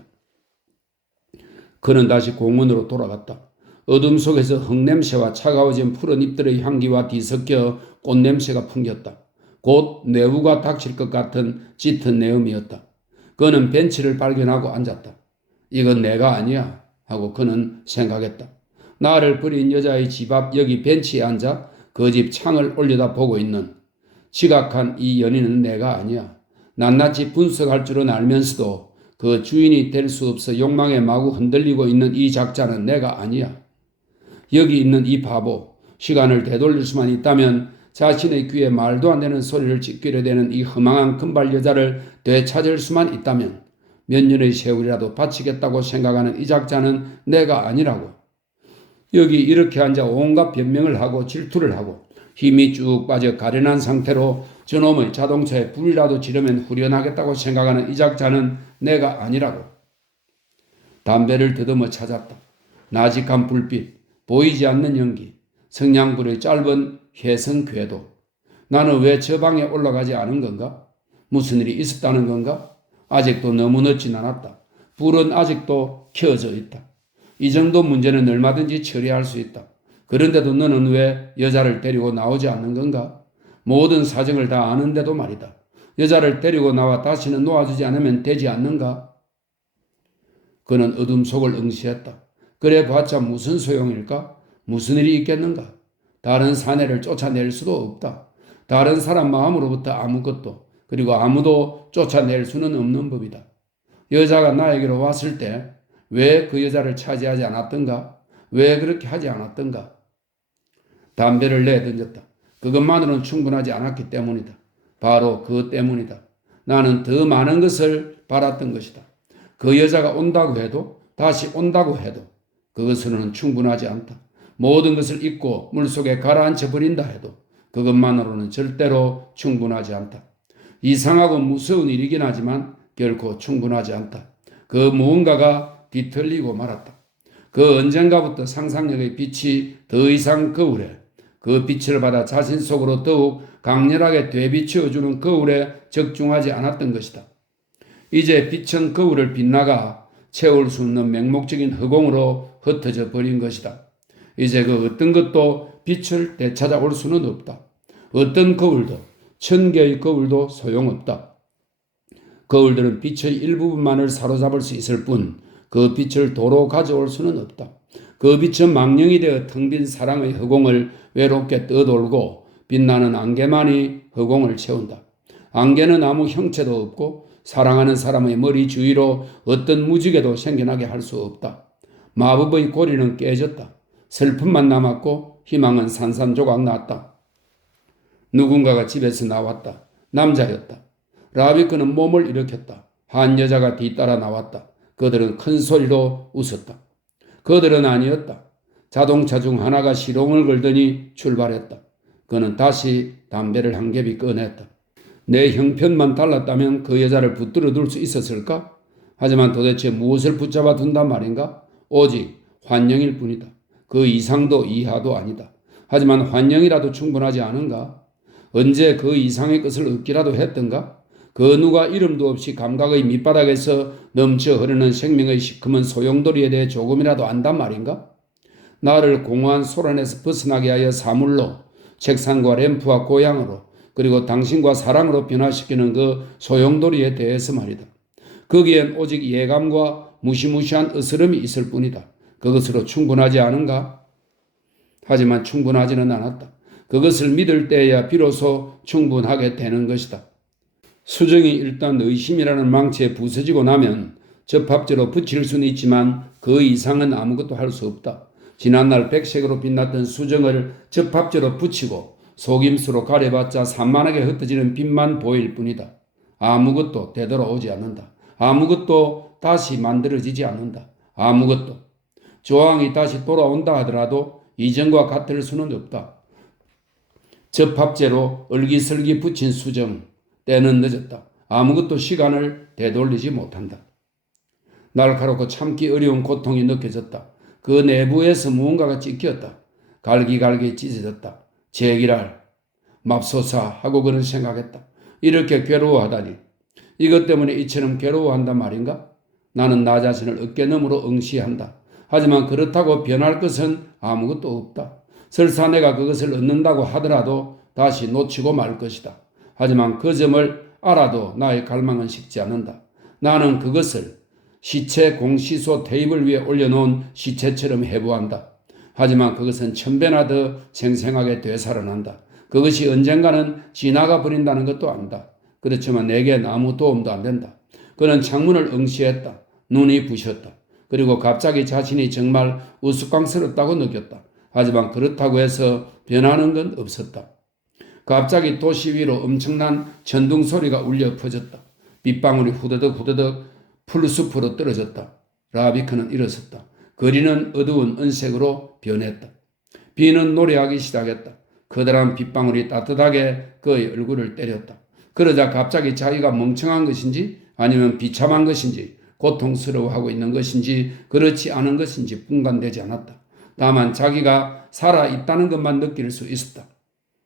그는 다시 공원으로 돌아갔다. 어둠 속에서 흙냄새와 차가워진 푸른 잎들의 향기와 뒤섞여 꽃냄새가 풍겼다. 곧 내부가 닥칠 것 같은 짙은 내음이었다. 그는 벤치를 발견하고 앉았다. 이건 내가 아니야 하고 그는 생각했다. 나를 버린 여자의 집 앞 여기 벤치에 앉아 그 집 창을 올려다 보고 있는 지각한 이 연인은 내가 아니야. 낱낱이 분석할 줄은 알면서도 그 주인이 될 수 없어 욕망에 마구 흔들리고 있는 이 작자는 내가 아니야. 여기 있는 이 바보, 시간을 되돌릴 수만 있다면 자신의 귀에 말도 안 되는 소리를 짓기려 되는 이 허망한 금발 여자를 되찾을 수만 있다면 몇 년의 세월이라도 바치겠다고 생각하는 이 작자는 내가 아니라고. 여기 이렇게 앉아 온갖 변명을 하고 질투를 하고 힘이 쭉 빠져 가련한 상태로 저놈의 자동차에 불이라도 지르면 후련하겠다고 생각하는 이 작자는 내가 아니라고. 담배를 더듬어 찾았다. 나직한 불빛, 보이지 않는 연기, 성냥불의 짧은 혜성 궤도. 나는 왜 저 방에 올라가지 않은 건가? 무슨 일이 있었다는 건가? 아직도 너무 늦진 않았다. 불은 아직도 켜져 있다. 이 정도 문제는 얼마든지 처리할 수 있다. 그런데도 너는 왜 여자를 데리고 나오지 않는 건가? 모든 사정을 다 아는데도 말이다. 여자를 데리고 나와 다시는 놓아주지 않으면 되지 않는가? 그는 어둠 속을 응시했다. 그래 봤자 무슨 소용일까? 무슨 일이 있겠는가? 다른 사내를 쫓아낼 수도 없다. 다른 사람 마음으로부터 아무것도, 그리고 아무도 쫓아낼 수는 없는 법이다. 여자가 나에게로 왔을 때 왜 그 여자를 차지하지 않았던가? 왜 그렇게 하지 않았던가? 담배를 내던졌다. 그것만으로는 충분하지 않았기 때문이다. 바로 그 때문이다. 나는 더 많은 것을 바랐던 것이다. 그 여자가 온다고 해도 다시 온다고 해도 그것으로는 충분하지 않다. 모든 것을 잊고 물속에 가라앉혀 버린다 해도 그것만으로는 절대로 충분하지 않다. 이상하고 무서운 일이긴 하지만 결코 충분하지 않다. 그 무언가가 뒤틀리고 말았다. 그 언젠가부터 상상력의 빛이 더 이상 거울에, 그 빛을 받아 자신 속으로 더욱 강렬하게 되비추어주는 거울에 적중하지 않았던 것이다. 이제 빛은 거울을 빗나가 채울 수 없는 맹목적인 허공으로 흩어져 버린 것이다. 이제 그 어떤 것도 빛을 되찾아올 수는 없다. 어떤 거울도, 1000개의 거울도 소용없다. 거울들은 빛의 일부분만을 사로잡을 수 있을 뿐 그 빛을 도로 가져올 수는 없다. 그 빛은 망령이 되어 텅 빈 사랑의 허공을 외롭게 떠돌고 빛나는 안개만이 허공을 채운다. 안개는 아무 형체도 없고 사랑하는 사람의 머리 주위로 어떤 무지개도 생겨나게 할 수 없다. 마법의 고리는 깨졌다. 슬픔만 남았고 희망은 산산조각 났다. 누군가가 집에서 나왔다. 남자였다. 라비크는 몸을 일으켰다. 한 여자가 뒤따라 나왔다. 그들은 큰 소리로 웃었다. 그들은 아니었다. 자동차 중 하나가 시동을 걸더니 출발했다. 그는 다시 담배를 한 갭이 꺼냈다. 내 형편만 달랐다면 그 여자를 붙들어 둘 수 있었을까? 하지만 도대체 무엇을 붙잡아 둔단 말인가? 오직 환영일 뿐이다. 그 이상도 이하도 아니다. 하지만 환영이라도 충분하지 않은가? 언제 그 이상의 것을 얻기라도 했던가? 그 누가 이름도 없이 감각의 밑바닥에서 넘쳐 흐르는 생명의 시커먼 소용돌이에 대해 조금이라도 안단 말인가? 나를 공허한 소란에서 벗어나게 하여 사물로, 책상과 램프와 고향으로, 그리고 당신과 사랑으로 변화시키는 그 소용돌이에 대해서 말이다. 거기엔 오직 예감과 무시무시한 으스름이 있을 뿐이다. 그것으로 충분하지 않은가? 하지만 충분하지는 않았다. 그것을 믿을 때에야 비로소 충분하게 되는 것이다. 수정이 일단 의심이라는 망치에 부서지고 나면 접합제로 붙일 수는 있지만 그 이상은 아무것도 할 수 없다. 지난날 백색으로 빛났던 수정을 접합제로 붙이고 속임수로 가려봤자 산만하게 흩어지는 빛만 보일 뿐이다. 아무것도 되돌아오지 않는다. 아무것도 다시 만들어지지 않는다. 아무것도. 조항이 다시 돌아온다 하더라도 이전과 같을 수는 없다. 접합제로 얼기설기 붙인 수정, 때는 늦었다. 아무것도 시간을 되돌리지 못한다. 날카롭고 참기 어려운 고통이 느껴졌다. 그 내부에서 무언가가 찢겼다. 갈기갈기 찢어졌다. 제기랄, 맙소사 하고 그는 생각했다. 이렇게 괴로워하다니. 이것 때문에 이처럼 괴로워한단 말인가? 나는 나 자신을 어깨너머로 응시한다. 하지만 그렇다고 변할 것은 아무것도 없다. 설사 내가 그것을 얻는다고 하더라도 다시 놓치고 말 것이다. 하지만 그 점을 알아도 나의 갈망은 식지 않는다. 나는 그것을 시체 공시소 테이블 위에 올려놓은 시체처럼 해부한다. 하지만 그것은 천배나 더 생생하게 되살아난다. 그것이 언젠가는 지나가 버린다는 것도 안다. 그렇지만 내겐 아무 도움도 안 된다. 그는 창문을 응시했다. 눈이 부셨다. 그리고 갑자기 자신이 정말 우스꽝스럽다고 느꼈다. 하지만 그렇다고 해서 변하는 건 없었다. 갑자기 도시 위로 엄청난 천둥 소리가 울려 퍼졌다. 빗방울이 후드득 후드득 풀숲으로 떨어졌다. 라비크는 일어섰다. 거리는 어두운 은색으로 변했다. 비는 노래하기 시작했다. 커다란 빗방울이 따뜻하게 그의 얼굴을 때렸다. 그러자 갑자기 자기가 멍청한 것인지 아니면 비참한 것인지 고통스러워하고 있는 것인지 그렇지 않은 것인지 분간되지 않았다. 다만 자기가 살아있다는 것만 느낄 수 있었다.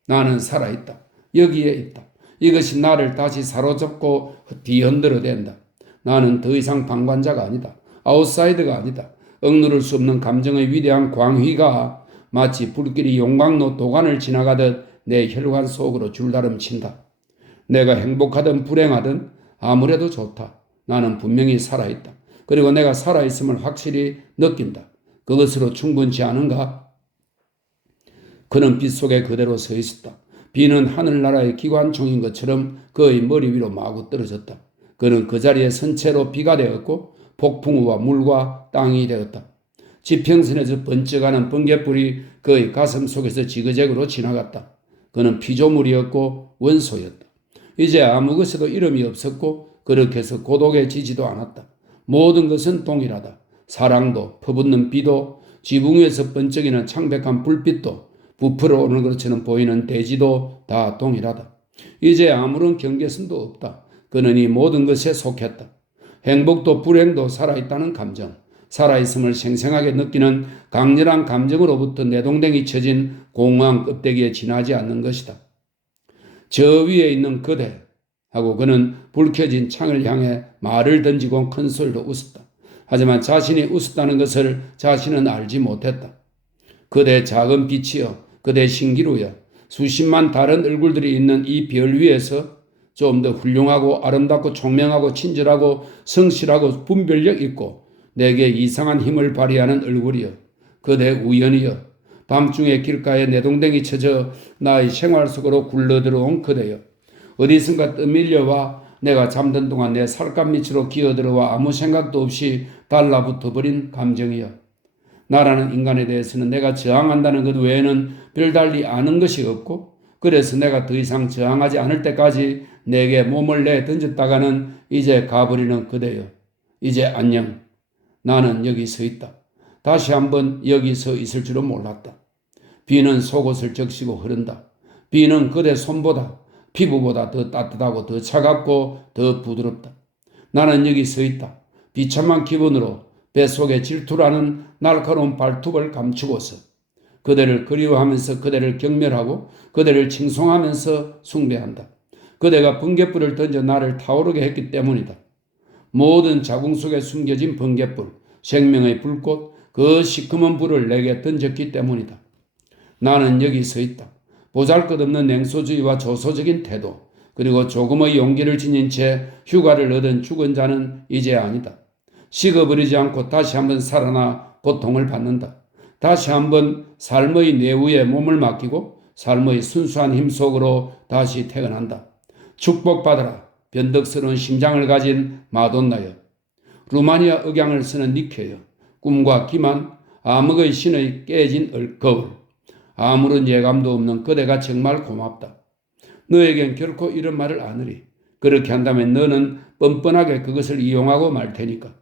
나는 살아있다. 여기에 있다. 이것이 나를 다시 사로잡고 뒤흔들어댄다. 나는 더 이상 방관자가 아니다. 아웃사이더가 아니다. 억누를 수 없는 감정의 위대한 광휘가 마치 불길이 용광로 도관을 지나가듯 내 혈관 속으로 줄다름친다. 내가 행복하든 불행하든 아무래도 좋다. 나는 분명히 살아있다. 그리고 내가 살아있음을 확실히 느낀다. 그것으로 충분치 않은가? 그는 빛 속에 그대로 서 있었다. 비는 하늘나라의 기관총인 것처럼 그의 머리 위로 마구 떨어졌다. 그는 그 자리에 선 채로 비가 되었고 폭풍우와 물과 땅이 되었다. 지평선에서 번쩍하는 번갯불이 그의 가슴 속에서 지그재그로 지나갔다. 그는 피조물이었고 원소였다. 이제 아무 것에도 이름이 없었고 그렇게 해서 고독에 지지도 않았다. 모든 것은 동일하다. 사랑도, 퍼붓는 비도, 지붕 위에서 번쩍이는 창백한 불빛도, 부풀어 오는 것처럼 보이는 대지도 다 동일하다. 이제 아무런 경계선도 없다. 그는 이 모든 것에 속했다. 행복도 불행도 살아있다는 감정, 살아있음을 생생하게 느끼는 강렬한 감정으로부터 내동댕이 쳐진 공허한 껍데기에 지나지 않는 것이다. 저 위에 있는 그대 하고 그는 불 켜진 창을 향해 말을 던지고 큰 소리로 웃었다. 하지만 자신이 웃었다는 것을 자신은 알지 못했다. 그대 작은 빛이여, 그대 신기루여, 수십만 다른 얼굴들이 있는 이 별 위에서 좀 더 훌륭하고 아름답고 총명하고 친절하고 성실하고 분별력 있고 내게 이상한 힘을 발휘하는 얼굴이여, 그대 우연이여, 밤중에 길가에 내동댕이 쳐져 나의 생활 속으로 굴러들어온 그대여, 어디선가 떠밀려와 내가 잠든 동안 내 살갗 밑으로 기어들어와 아무 생각도 없이 달라붙어버린 감정이야. 나라는 인간에 대해서는 내가 저항한다는 것 외에는 별달리 아는 것이 없고, 그래서 내가 더 이상 저항하지 않을 때까지 내게 몸을 내 던졌다가는 이제 가버리는 그대여. 이제 안녕. 나는 여기 서 있다. 다시 한번 여기 서 있을 줄은 몰랐다. 비는 속옷을 적시고 흐른다. 비는 그대 손보다, 피부보다 더 따뜻하고 더 차갑고 더 부드럽다. 나는 여기 서 있다. 비참한 기분으로 뱃속에 질투라는 날카로운 발톱을 감추고서 그대를 그리워하면서 그대를 경멸하고 그대를 칭송하면서 숭배한다. 그대가 번갯불을 던져 나를 타오르게 했기 때문이다. 모든 자궁 속에 숨겨진 번갯불, 생명의 불꽃, 그 시커먼 불을 내게 던졌기 때문이다. 나는 여기 서 있다. 보잘것없는 냉소주의와 조소적인 태도, 그리고 조금의 용기를 지닌 채 휴가를 얻은 죽은 자는 이제 아니다. 식어버리지 않고 다시 한번 살아나 고통을 받는다. 다시 한번 삶의 내우에 몸을 맡기고 삶의 순수한 힘 속으로 다시 태어난다. 축복받아라. 변덕스러운 심장을 가진 마돈나여. 루마니아 억양을 쓰는 니케여. 꿈과 기만, 암흑의 신의 깨진 거울. 아무런 예감도 없는 그대가 정말 고맙다. 너에겐 결코 이런 말을 안 하리. 그렇게 한다면 너는 뻔뻔하게 그것을 이용하고 말 테니까.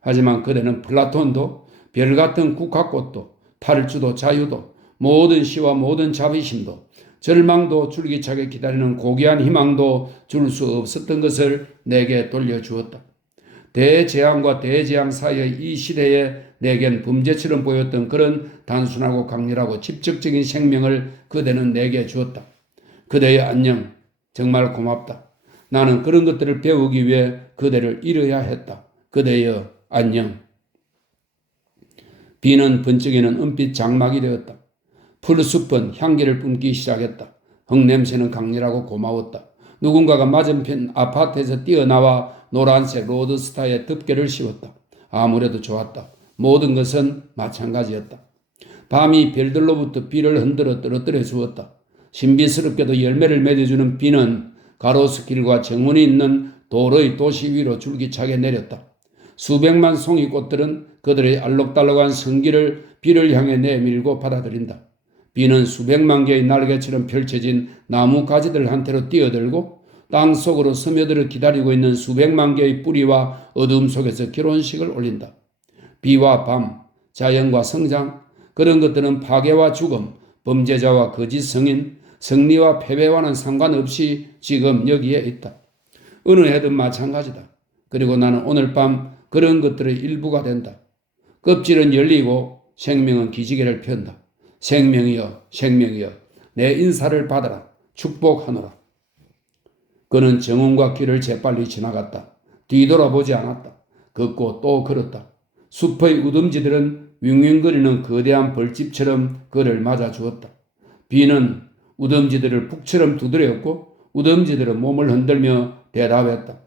하지만 그대는 플라톤도, 별같은 국화꽃도, 탈주도, 자유도, 모든 시와 모든 자비심도, 절망도 줄기차게 기다리는 고귀한 희망도 줄 수 없었던 것을 내게 돌려주었다. 대재앙과 대재앙 사이의 이 시대에 내겐 범죄처럼 보였던 그런 단순하고 강렬하고 직접적인 생명을 그대는 내게 주었다. 그대의 안녕, 정말 고맙다. 나는 그런 것들을 배우기 위해 그대를 잃어야 했다. 그대의 안녕. 비는 번쩍이는 은빛 장막이 되었다. 풀숲은 향기를 뿜기 시작했다. 흙냄새는 강렬하고 고마웠다. 누군가가 맞은편 아파트에서 뛰어나와 노란색 로드스타에 덮개를 씌웠다. 아무래도 좋았다. 모든 것은 마찬가지였다. 밤이 별들로부터 비를 흔들어 떨어뜨려 주었다. 신비스럽게도 열매를 맺어주는 비는 가로수길과 정원이 있는 도로의 도시 위로 줄기차게 내렸다. 수백만 송이 꽃들은 그들의 알록달록한 성기를 비를 향해 내밀고 받아들인다. 비는 수백만 개의 날개처럼 펼쳐진 나무 가지들 한테로 뛰어들고 땅 속으로 스며들어 기다리고 있는 수백만 개의 뿌리와 어둠 속에서 결혼식을 올린다. 비와 밤, 자연과 성장, 그런 것들은 파괴와 죽음, 범죄자와 거짓 성인, 승리와 패배와는 상관없이 지금 여기에 있다. 어느 해든 마찬가지다. 그리고 나는 오늘 밤 그런 것들의 일부가 된다. 껍질은 열리고 생명은 기지개를 편다. 생명이여, 생명이여, 내 인사를 받아라. 축복하노라. 그는 정원과 길을 재빨리 지나갔다. 뒤돌아보지 않았다. 걷고 또 걸었다. 숲의 우듬지들은 윙윙거리는 거대한 벌집처럼 그를 맞아주었다. 비는 우듬지들을 북처럼 두드렸고 우듬지들은 몸을 흔들며 대답했다.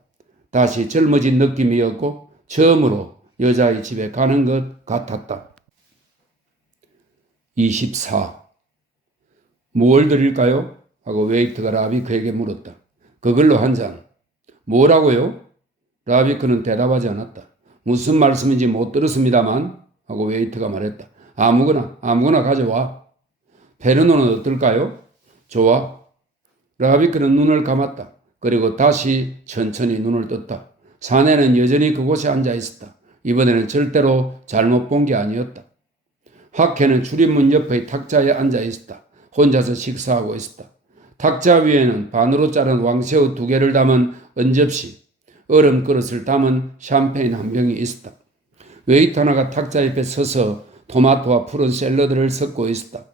다시 젊어진 느낌이었고 처음으로 여자의 집에 가는 것 같았다. 24. 무엇을 드릴까요? 하고 웨이터가 라비크에게 물었다. 그걸로 한 잔. 뭐라고요? 라비크는 대답하지 않았다. 무슨 말씀인지 못 들었습니다만 하고 웨이터가 말했다. 아무거나 가져와. 페르노는 어떨까요? 좋아. 라비크는 눈을 감았다. 그리고 다시 천천히 눈을 떴다. 사내는 여전히 그곳에 앉아 있었다. 이번에는 절대로 잘못 본 게 아니었다. 학회는 출입문 옆의 탁자에 앉아 있었다. 혼자서 식사하고 있었다. 탁자 위에는 반으로 자른 왕새우 2개를 담은 은접시, 얼음 그릇을 담은 샴페인 한 병이 있었다. 웨이터 하나가 탁자 옆에 서서 토마토와 푸른 샐러드를 섞고 있었다.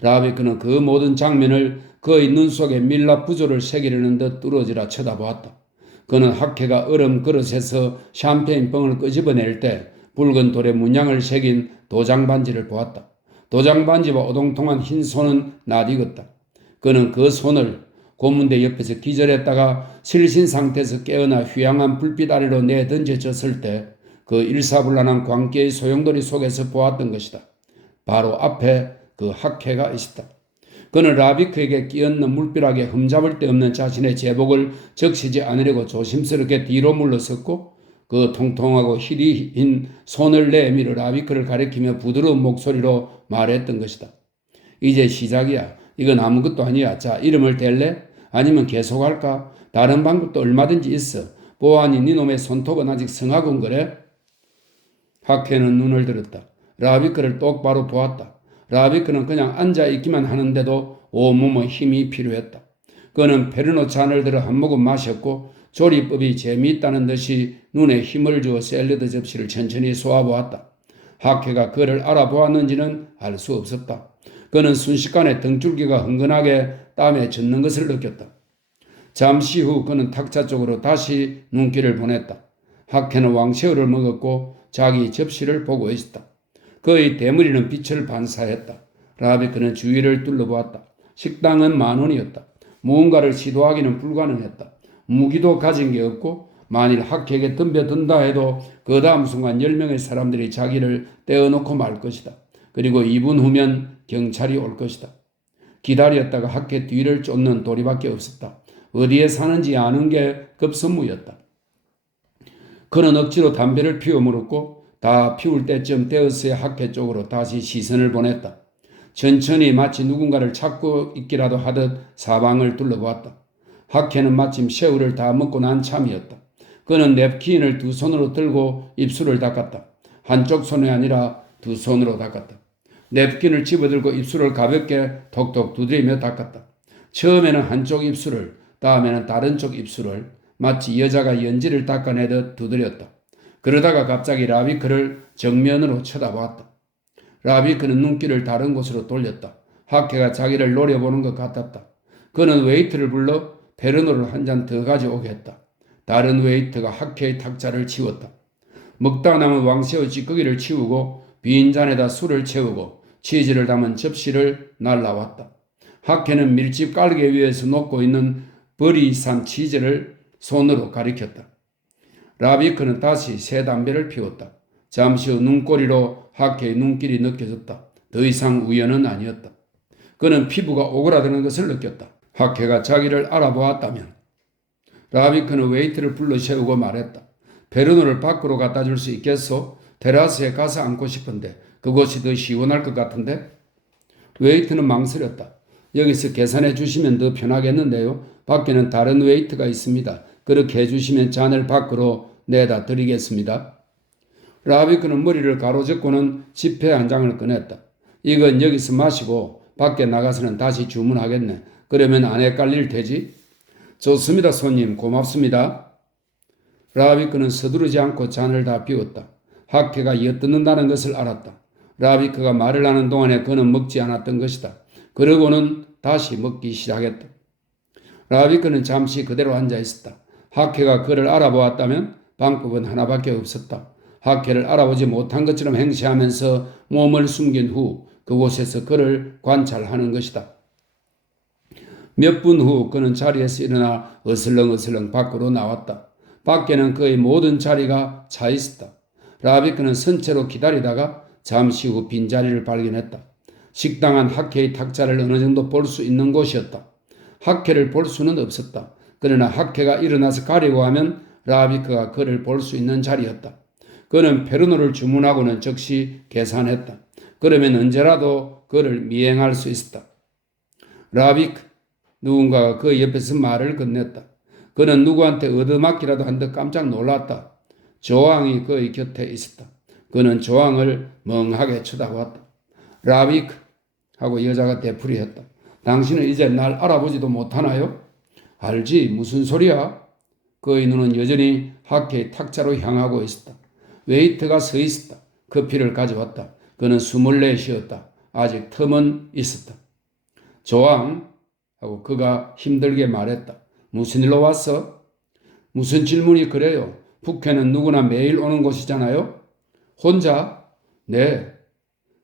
라비크는 그 모든 장면을 그의 눈 속에 밀랍 부조를 새기려는 듯 뚫어지라 쳐다보았다. 그는 학회가 얼음 그릇에서 샴페인 병을 끄집어낼 때 붉은 돌에 문양을 새긴 도장 반지를 보았다. 도장 반지와 오동통한 흰 손은 낯익었다. 그는 그 손을 고문대 옆에서 기절했다가 실신 상태에서 깨어나 휘황한 불빛 아래로 내던져졌을 때 그 일사불란한 광기의 소용돌이 속에서 보았던 것이다. 바로 앞에 그 학회가 있었다. 그는 라비크에게 끼얹는 물벼락에 흠잡을 데 없는 자신의 제복을 적시지 않으려고 조심스럽게 뒤로 물러섰고 그 통통하고 힐이 흰 손을 내밀어 라비크를 가리키며 부드러운 목소리로 말했던 것이다. 이제 시작이야. 이건 아무것도 아니야. 자, 이름을 댈래? 아니면 계속할까? 다른 방법도 얼마든지 있어. 보아하니 네 놈의 손톱은 아직 성하군 그래? 학회는 눈을 들었다. 라비크를 똑바로 보았다. 라비크는 그냥 앉아있기만 하는데도 온몸의 힘이 필요했다. 그는 페르노 잔을 들어 한 모금 마셨고 조리법이 재미있다는 듯이 눈에 힘을 주어 샐러드 접시를 천천히 쏘아보았다. 학회가 그를 알아보았는지는 알 수 없었다. 그는 순식간에 등줄기가 흥건하게 땀에 젖는 것을 느꼈다. 잠시 후 그는 탁자 쪽으로 다시 눈길을 보냈다. 학회는 왕새우를 먹었고 자기 접시를 보고 있었다. 그의 대머리는 빛을 반사했다. 라비크는 주위를 둘러보았다. 식당은 10,000원이었다. 무언가를 시도하기는 불가능했다. 무기도 가진 게 없고 만일 학회에게 덤벼든다 해도 그 다음 순간 10명의 사람들이 자기를 떼어놓고 말 것이다. 그리고 2분 후면 경찰이 올 것이다. 기다렸다가 학회 뒤를 쫓는 도리밖에 없었다. 어디에 사는지 아는 게 급선무였다. 그는 억지로 담배를 피워 물었고 다 피울 때쯤 되었어야 학회 쪽으로 다시 시선을 보냈다. 천천히 마치 누군가를 찾고 있기라도 하듯 사방을 둘러보았다. 학회는 마침 새우를 다 먹고 난 참이었다. 그는 냅킨을 두 손으로 들고 입술을 닦았다. 한쪽 손이 아니라 두 손으로 닦았다. 냅킨을 집어들고 입술을 가볍게 톡톡 두드리며 닦았다. 처음에는 한쪽 입술을, 다음에는 다른 쪽 입술을 마치 여자가 연지를 닦아내듯 두드렸다. 그러다가 갑자기 라비크를 정면으로 쳐다보았다. 라비크는 눈길을 다른 곳으로 돌렸다. 학회가 자기를 노려보는 것 같았다. 그는 웨이트를 불러 페르노를 한 잔 더 가져오게 했다. 다른 웨이트가 학회의 탁자를 치웠다. 먹다 남은 왕새우 찌꺼기를 치우고 빈 잔에다 술을 채우고 치즈를 담은 접시를 날라왔다. 학회는 밀집 깔개 위에서 녹고 있는 버리산 치즈를 손으로 가리켰다. 라비크는 다시 새 담배를 피웠다. 잠시 후 눈꼬리로 학회의 눈길이 느껴졌다. 더 이상 우연은 아니었다. 그는 피부가 오그라드는 것을 느꼈다. 학회가 자기를 알아보았다면 라비크는 웨이트를 불러 세우고 말했다. 페르노를 밖으로 갖다 줄 수 있겠소? 테라스에 가서 앉고 싶은데 그곳이 더 시원할 것 같은데? 웨이트는 망설였다. 여기서 계산해 주시면 더 편하겠는데요. 밖에는 다른 웨이트가 있습니다. 그렇게 해주시면 잔을 밖으로 내다 드리겠습니다. 라비크는 머리를 가로젓고는 지폐 한 장을 꺼냈다. 이건 여기서 마시고 밖에 나가서는 다시 주문하겠네. 그러면 안 헷갈릴 테지? 좋습니다, 손님. 고맙습니다. 라비크는 서두르지 않고 잔을 다 비웠다. 학회가 엿듣는다는 것을 알았다. 라비크가 말을 하는 동안에 그는 먹지 않았던 것이다. 그러고는 다시 먹기 시작했다. 라비크는 잠시 그대로 앉아 있었다. 학회가 그를 알아보았다면 방법은 하나밖에 없었다. 학회를 알아보지 못한 것처럼 행세하면서 몸을 숨긴 후 그곳에서 그를 관찰하는 것이다. 몇 분 후 그는 자리에서 일어나 어슬렁어슬렁 밖으로 나왔다. 밖에는 그의 모든 자리가 차 있었다. 라비크는 선체로 기다리다가 잠시 후 빈자리를 발견했다. 식당 안 학회의 탁자를 어느 정도 볼 수 있는 곳이었다. 학회를 볼 수는 없었다. 그러나 학회가 일어나서 가려고 하면 라비크가 그를 볼 수 있는 자리였다. 그는 페르노를 주문하고는 즉시 계산했다. 그러면 언제라도 그를 미행할 수 있었다. 라비크, 누군가가 그 옆에서 말을 건넸다. 그는 누구한테 얻어맞기라도 한 듯 깜짝 놀랐다. 조왕이 그의 곁에 있었다. 그는 조왕을 멍하게 쳐다보았다. 라비크 하고 여자가 되풀이했다. 당신은 이제 날 알아보지도 못하나요? 알지, 무슨 소리야? 그의 눈은 여전히 학회의 탁자로 향하고 있었다. 웨이트가 서 있었다. 커피를 가져왔다. 그는 숨을 내쉬었다. 아직 틈은 있었다. 조왕 하고 그가 힘들게 말했다. 무슨 일로 왔어? 무슨 질문이 그래요? 북해는 누구나 매일 오는 곳이잖아요? 혼자? 네.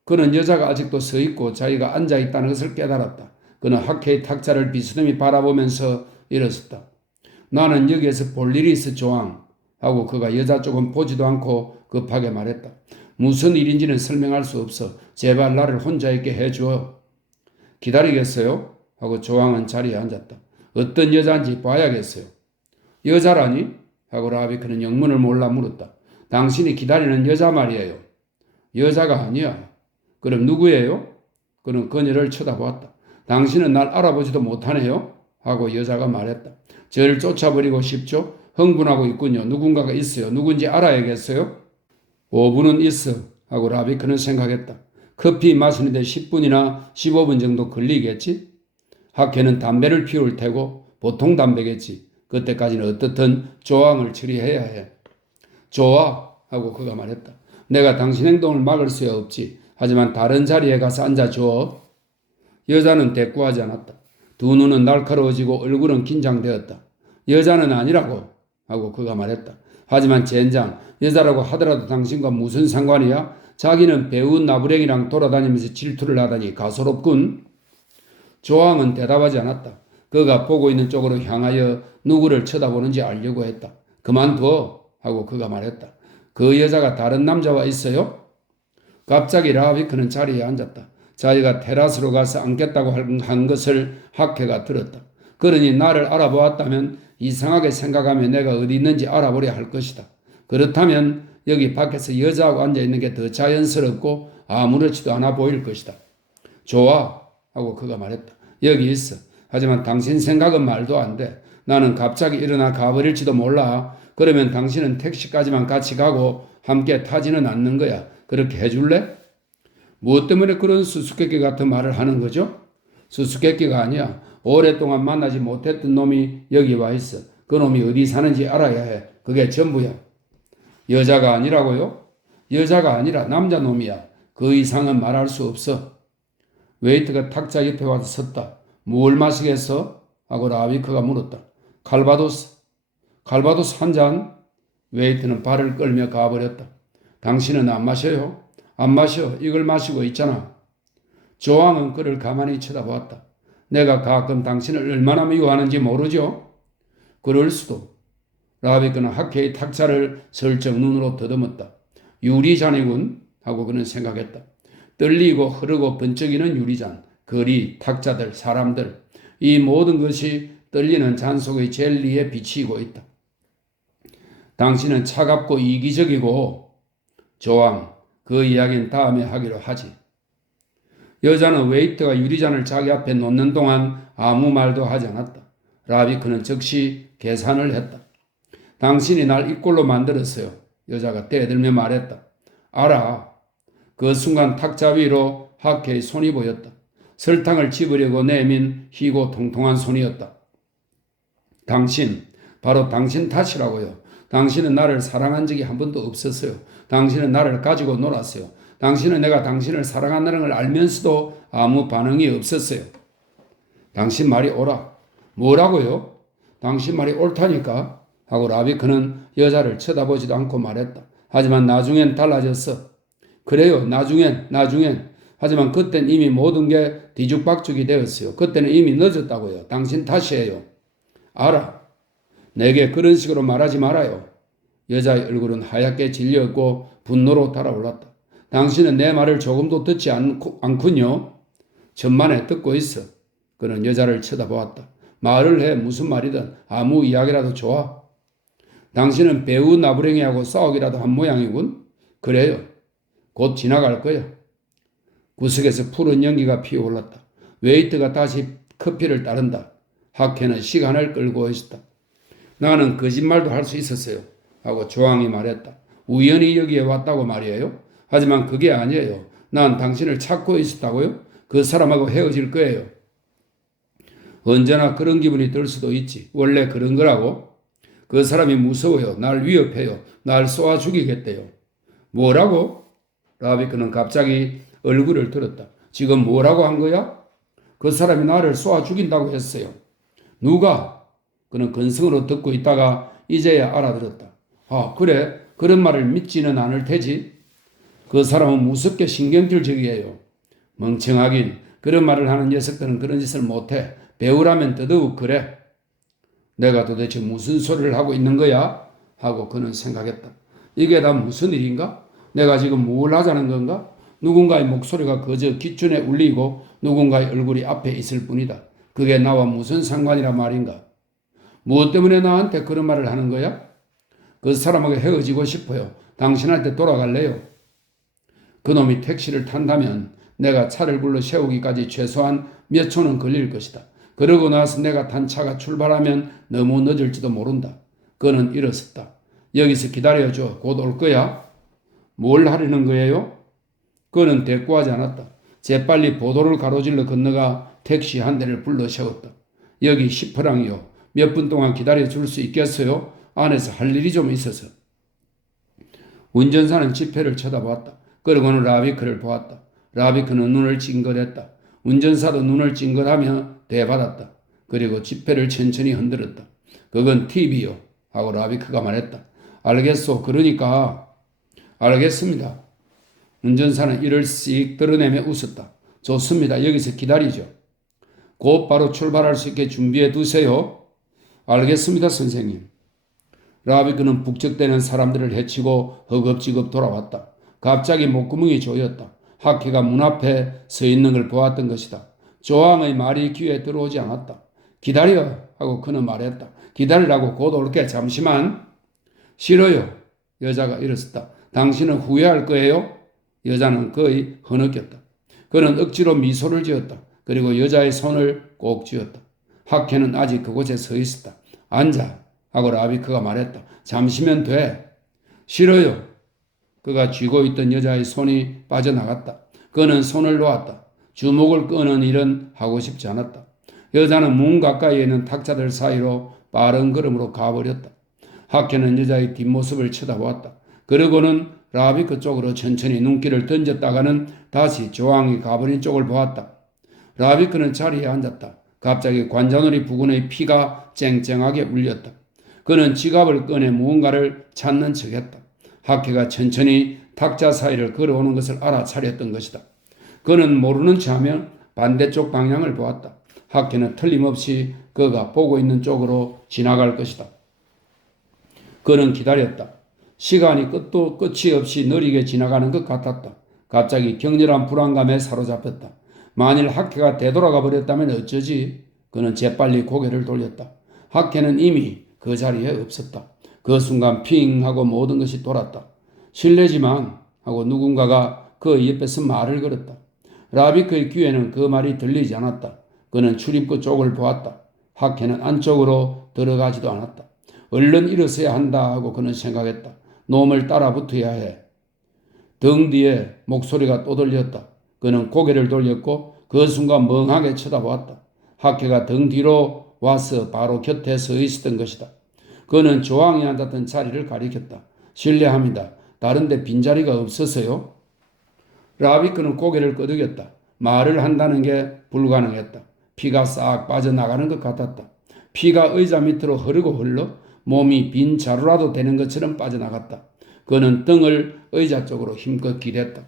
그는 여자가 아직도 서 있고 자기가 앉아 있다는 것을 깨달았다. 그는 학회의 탁자를 비스듬히 바라보면서 일었었다. 나는 여기에서 볼 일이 있어, 조왕. 하고 그가 여자 쪽은 보지도 않고 급하게 말했다. 무슨 일인지는 설명할 수 없어. 제발 나를 혼자 있게 해줘. 기다리겠어요? 하고 조왕은 자리에 앉았다. 어떤 여자인지 봐야겠어요. 여자라니? 하고 라비크는 영문을 몰라 물었다. 당신이 기다리는 여자 말이에요. 여자가 아니야. 그럼 누구예요? 그는 그녀를 쳐다보았다. 당신은 날 알아보지도 못하네요? 하고 여자가 말했다. 저를 쫓아버리고 싶죠? 흥분하고 있군요. 누군가가 있어요. 누군지 알아야겠어요? 5분은 있어. 하고 라비크는 생각했다. 커피 마시는데 10분이나 15분 정도 걸리겠지? 하케는 담배를 피울 테고 보통 담배겠지. 그때까지는 어떻든 조항을 처리해야 해. 좋아. 하고 그가 말했다. 내가 당신 행동을 막을 수 없지. 하지만 다른 자리에 가서 앉아줘. 여자는 대꾸하지 않았다. 두 눈은 날카로워지고 얼굴은 긴장되었다. 여자는 아니라고 하고 그가 말했다. 하지만 젠장, 여자라고 하더라도 당신과 무슨 상관이야? 자기는 배우 나부랭이랑 돌아다니면서 질투를 하다니 가소롭군. 조항은 대답하지 않았다. 그가 보고 있는 쪽으로 향하여 누구를 쳐다보는지 알려고 했다. 그만둬 하고 그가 말했다. 그 여자가 다른 남자와 있어요? 갑자기 라비크는 자리에 앉았다. 자기가 테라스로 가서 앉겠다고 한 것을 하케가 들었다. 그러니 나를 알아보았다면 이상하게 생각하며 내가 어디 있는지 알아보려 할 것이다. 그렇다면 여기 밖에서 여자하고 앉아있는 게 더 자연스럽고 아무렇지도 않아 보일 것이다. 좋아 하고 그가 말했다. 여기 있어. 하지만 당신 생각은 말도 안 돼. 나는 갑자기 일어나 가버릴지도 몰라. 그러면 당신은 택시까지만 같이 가고 함께 타지는 않는 거야. 그렇게 해줄래? 무엇 때문에 그런 수수께끼 같은 말을 하는 거죠? 수수께끼가 아니야. 오랫동안 만나지 못했던 놈이 여기 와 있어. 그 놈이 어디 사는지 알아야 해. 그게 전부야. 여자가 아니라고요? 여자가 아니라 남자 놈이야. 그 이상은 말할 수 없어. 웨이트가 탁자 옆에 와서 섰다. 뭘 마시겠어? 하고 라비크가 물었다. 칼바도스. 칼바도스 한 잔? 웨이트는 발을 끌며 가버렸다. 당신은 안 마셔요? 안 마셔. 이걸 마시고 있잖아. 조항은 그를 가만히 쳐다보았다. 내가 가끔 당신을 얼마나 미워하는지 모르죠? 그럴 수도. 라비크는 하케의 탁자를 슬쩍 눈으로 더듬었다. 유리잔이군 하고 그는 생각했다. 떨리고 흐르고 번쩍이는 유리잔, 거리, 탁자들, 사람들, 이 모든 것이 떨리는 잔 속의 젤리에 비치고 있다. 당신은 차갑고 이기적이고 조왕, 그 이야기는 다음에 하기로 하지. 여자는 웨이터가 유리잔을 자기 앞에 놓는 동안 아무 말도 하지 않았다. 라비크는 즉시 계산을 했다. 당신이 날 이 꼴로 만들었어요. 여자가 대들며 말했다. 알아. 그 순간 탁자 위로 하케의 손이 보였다. 설탕을 집으려고 내민 희고 통통한 손이었다. 당신, 바로 당신 탓이라고요. 당신은 나를 사랑한 적이 한 번도 없었어요. 당신은 나를 가지고 놀았어요. 당신은 내가 당신을 사랑한다는 걸 알면서도 아무 반응이 없었어요. 당신 말이 옳아. 뭐라고요? 당신 말이 옳다니까? 하고 라비크는 여자를 쳐다보지도 않고 말했다. 하지만 나중엔 달라졌어. 그래요. 나중엔. 하지만 그땐 이미 모든 게 뒤죽박죽이 되었어요. 그때는 이미 늦었다고요. 당신 탓이에요. 알아. 내게 그런 식으로 말하지 말아요. 여자의 얼굴은 하얗게 질렸고 분노로 달아올랐다. 당신은 내 말을 조금도 듣지 않군요. 천만에 듣고 있어. 그는 여자를 쳐다보았다. 말을 해. 무슨 말이든 아무 이야기라도 좋아. 당신은 배우 나부랭이하고 싸우기라도 한 모양이군. 그래요. 곧 지나갈 거야. 구석에서 푸른 연기가 피어올랐다. 웨이트가 다시 커피를 따른다. 하케는 시간을 끌고 있었다. 나는 거짓말도 할 수 있었어요. 하고 조항이 말했다. 우연히 여기에 왔다고 말이에요. 하지만 그게 아니에요. 난 당신을 찾고 있었다고요. 그 사람하고 헤어질 거예요. 언제나 그런 기분이 들 수도 있지. 원래 그런 거라고. 그 사람이 무서워요. 날 위협해요. 날 쏘아 죽이겠대요. 뭐라고? 라비크는 갑자기 얼굴을 들었다. 지금 뭐라고 한 거야? 그 사람이 나를 쏘아 죽인다고 했어요. 누가? 그는 근성으로 듣고 있다가 이제야 알아들었다. 아, 그래? 그런 말을 믿지는 않을 테지. 그 사람은 무섭게 신경질적이에요. 멍청하긴. 그런 말을 하는 녀석들은 그런 짓을 못해. 배우라면 더더욱 그래. 내가 도대체 무슨 소리를 하고 있는 거야? 하고 그는 생각했다. 이게 다 무슨 일인가? 내가 지금 뭘 하자는 건가? 누군가의 목소리가 그저 귓준에 울리고 누군가의 얼굴이 앞에 있을 뿐이다. 그게 나와 무슨 상관이라 말인가? 무엇 때문에 나한테 그런 말을 하는 거야? 그 사람하고 헤어지고 싶어요. 당신한테 돌아갈래요. 그놈이 택시를 탄다면 내가 차를 불러 세우기까지 최소한 몇 초는 걸릴 것이다. 그러고 나서 내가 탄 차가 출발하면 너무 늦을지도 모른다. 그는 일었었다. 여기서 기다려줘. 곧 올 거야. 뭘 하려는 거예요? 그는 대꾸하지 않았다. 재빨리 보도를 가로질러 건너가 택시 한 대를 불러 세웠다. 여기 10프랑이요. 몇 분 동안 기다려줄 수 있겠어요? 안에서 할 일이 좀 있어서. 운전사는 지폐를 쳐다보았다. 그러고는 라비크를 보았다. 라비크는 눈을 찡긋했다. 운전사도 눈을 찡긋하며 대받았다. 그리고 지폐를 천천히 흔들었다. 그건 팁이요. 하고 라비크가 말했다. 알겠소. 그러니까. 알겠습니다. 운전사는 이를 씩 드러내며 웃었다. 좋습니다. 여기서 기다리죠. 곧바로 출발할 수 있게 준비해 두세요. 알겠습니다, 선생님. 라비크는 북적대는 사람들을 헤치고 허겁지겁 돌아왔다. 갑자기 목구멍이 조였다. 하케가 문 앞에 서 있는 걸 보았던 것이다. 조항의 말이 귀에 들어오지 않았다. 기다려 하고 그는 말했다. 기다리라고 곧 올게. 잠시만. 싫어요. 여자가 일었었다. 당신은 후회할 거예요? 여자는 거의 흐느꼈다. 그는 억지로 미소를 지었다. 그리고 여자의 손을 꼭 쥐었다. 하케는 아직 그곳에 서 있었다. 앉아 하고 라비크가 말했다. 잠시면 돼. 싫어요. 그가 쥐고 있던 여자의 손이 빠져나갔다. 그는 손을 놓았다. 주먹을 끄는 일은 하고 싶지 않았다. 여자는 문 가까이에 있는 탁자들 사이로 빠른 걸음으로 가버렸다. 하케는 여자의 뒷모습을 쳐다보았다. 그러고는 라비크 쪽으로 천천히 눈길을 던졌다가는 다시 조항이 가버린 쪽을 보았다. 라비크는 자리에 앉았다. 갑자기 관자놀이 부근의 피가 쨍쨍하게 울렸다. 그는 지갑을 꺼내 무언가를 찾는 척했다. 하케가 천천히 탁자 사이를 걸어오는 것을 알아차렸던 것이다. 그는 모르는 척하며 반대쪽 방향을 보았다. 하케는 틀림없이 그가 보고 있는 쪽으로 지나갈 것이다. 그는 기다렸다. 시간이 끝도 끝이 없이 느리게 지나가는 것 같았다. 갑자기 격렬한 불안감에 사로잡혔다. 만일 하케가 되돌아가 버렸다면 어쩌지? 그는 재빨리 고개를 돌렸다. 하케는 이미 그 자리에 없었다. 그 순간 핑 하고 모든 것이 돌았다. 실례지만 하고 누군가가 그 옆에서 말을 걸었다. 라비크의 귀에는 그 말이 들리지 않았다. 그는 출입구 쪽을 보았다. 하케는 안쪽으로 들어가지도 않았다. 얼른 일어서야 한다 하고 그는 생각했다. 놈을 따라 붙어야 해. 등 뒤에 목소리가 또 들렸다. 그는 고개를 돌렸고 그 순간 멍하게 쳐다보았다. 하케가 등 뒤로 와서 바로 곁에 서 있었던 것이다. 그는 조항이 앉았던 자리를 가리켰다. 실례합니다. 다른 데 빈자리가 없어서요. 라비크는 고개를 끄덕였다. 말을 한다는 게 불가능했다. 피가 싹 빠져나가는 것 같았다. 피가 의자 밑으로 흐르고 흘러 몸이 빈 자루라도 되는 것처럼 빠져나갔다. 그는 등을 의자 쪽으로 힘껏 기댔다.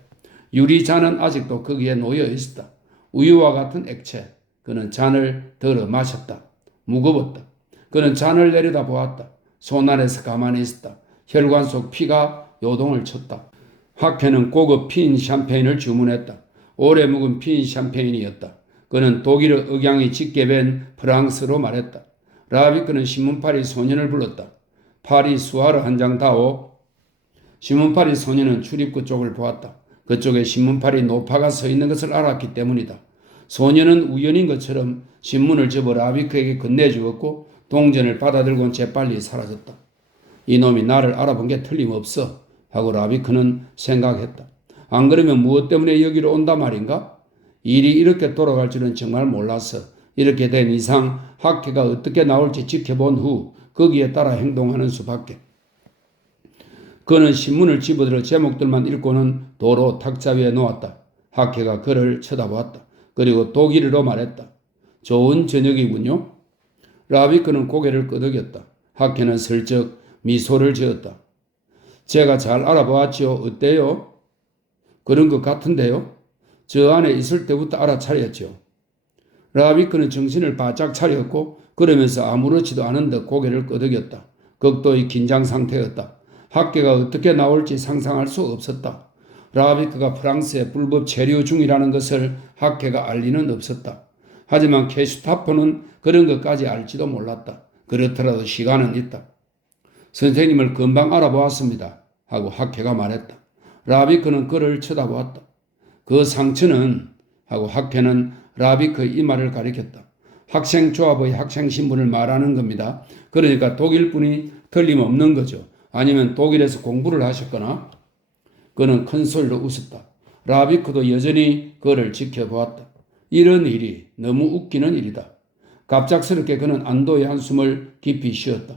유리잔은 아직도 거기에 놓여 있었다. 우유와 같은 액체. 그는 잔을 덜어 마셨다. 무거웠다. 그는 잔을 내려다 보았다. 손 안에서 가만히 있었다. 혈관 속 피가 요동을 쳤다. 하케는 고급 핀 샴페인을 주문했다. 오래 묵은 핀 샴페인이었다. 그는 독일어 억양이 짙게 밴 프랑스로 말했다. 라비크는 신문파리 소년을 불렀다. 파리 수화르 한 장 다오. 신문파리 소년은 출입구 쪽을 보았다. 그쪽에 신문파리 노파가 서 있는 것을 알았기 때문이다. 소년은 우연인 것처럼 신문을 접어 라비크에게 건네주었고 동전을 받아들고 재빨리 사라졌다. 이놈이 나를 알아본 게 틀림없어 하고 라비크는 생각했다. 안 그러면 무엇 때문에 여기로 온다 말인가? 일이 이렇게 돌아갈 줄은 정말 몰랐어. 이렇게 된 이상 하케가 어떻게 나올지 지켜본 후 거기에 따라 행동하는 수밖에. 그는 신문을 집어들어 제목들만 읽고는 도로 탁자 위에 놓았다. 하케가 그를 쳐다보았다. 그리고 독일어로 말했다. 좋은 저녁이군요. 라비크는 고개를 끄덕였다. 하케는 슬쩍 미소를 지었다. 제가 잘 알아보았지요. 어때요? 그런 것 같은데요. 저 안에 있을 때부터 알아차렸죠. 라비크는 정신을 바짝 차렸고 그러면서 아무렇지도 않은 듯 고개를 끄덕였다. 극도의 긴장 상태였다. 하케가 어떻게 나올지 상상할 수 없었다. 라비크가 프랑스의 불법 체류 중이라는 것을 학회가 알 리는 없었다. 하지만 게슈타포는 그런 것까지 알지도 몰랐다. 그렇더라도 시간은 있다. 선생님을 금방 알아보았습니다. 하고 학회가 말했다. 라비크는 그를 쳐다보았다. 그 상처는 하고 학회는 라비크의 이마를 가리켰다. 학생조합의 학생신분을 말하는 겁니다. 그러니까 독일분이 틀림없는 거죠. 아니면 독일에서 공부를 하셨거나. 그는 큰 소리로 웃었다. 라비크도 여전히 그를 지켜보았다. 이런 일이 너무 웃기는 일이다. 갑작스럽게 그는 안도의 한숨을 깊이 쉬었다.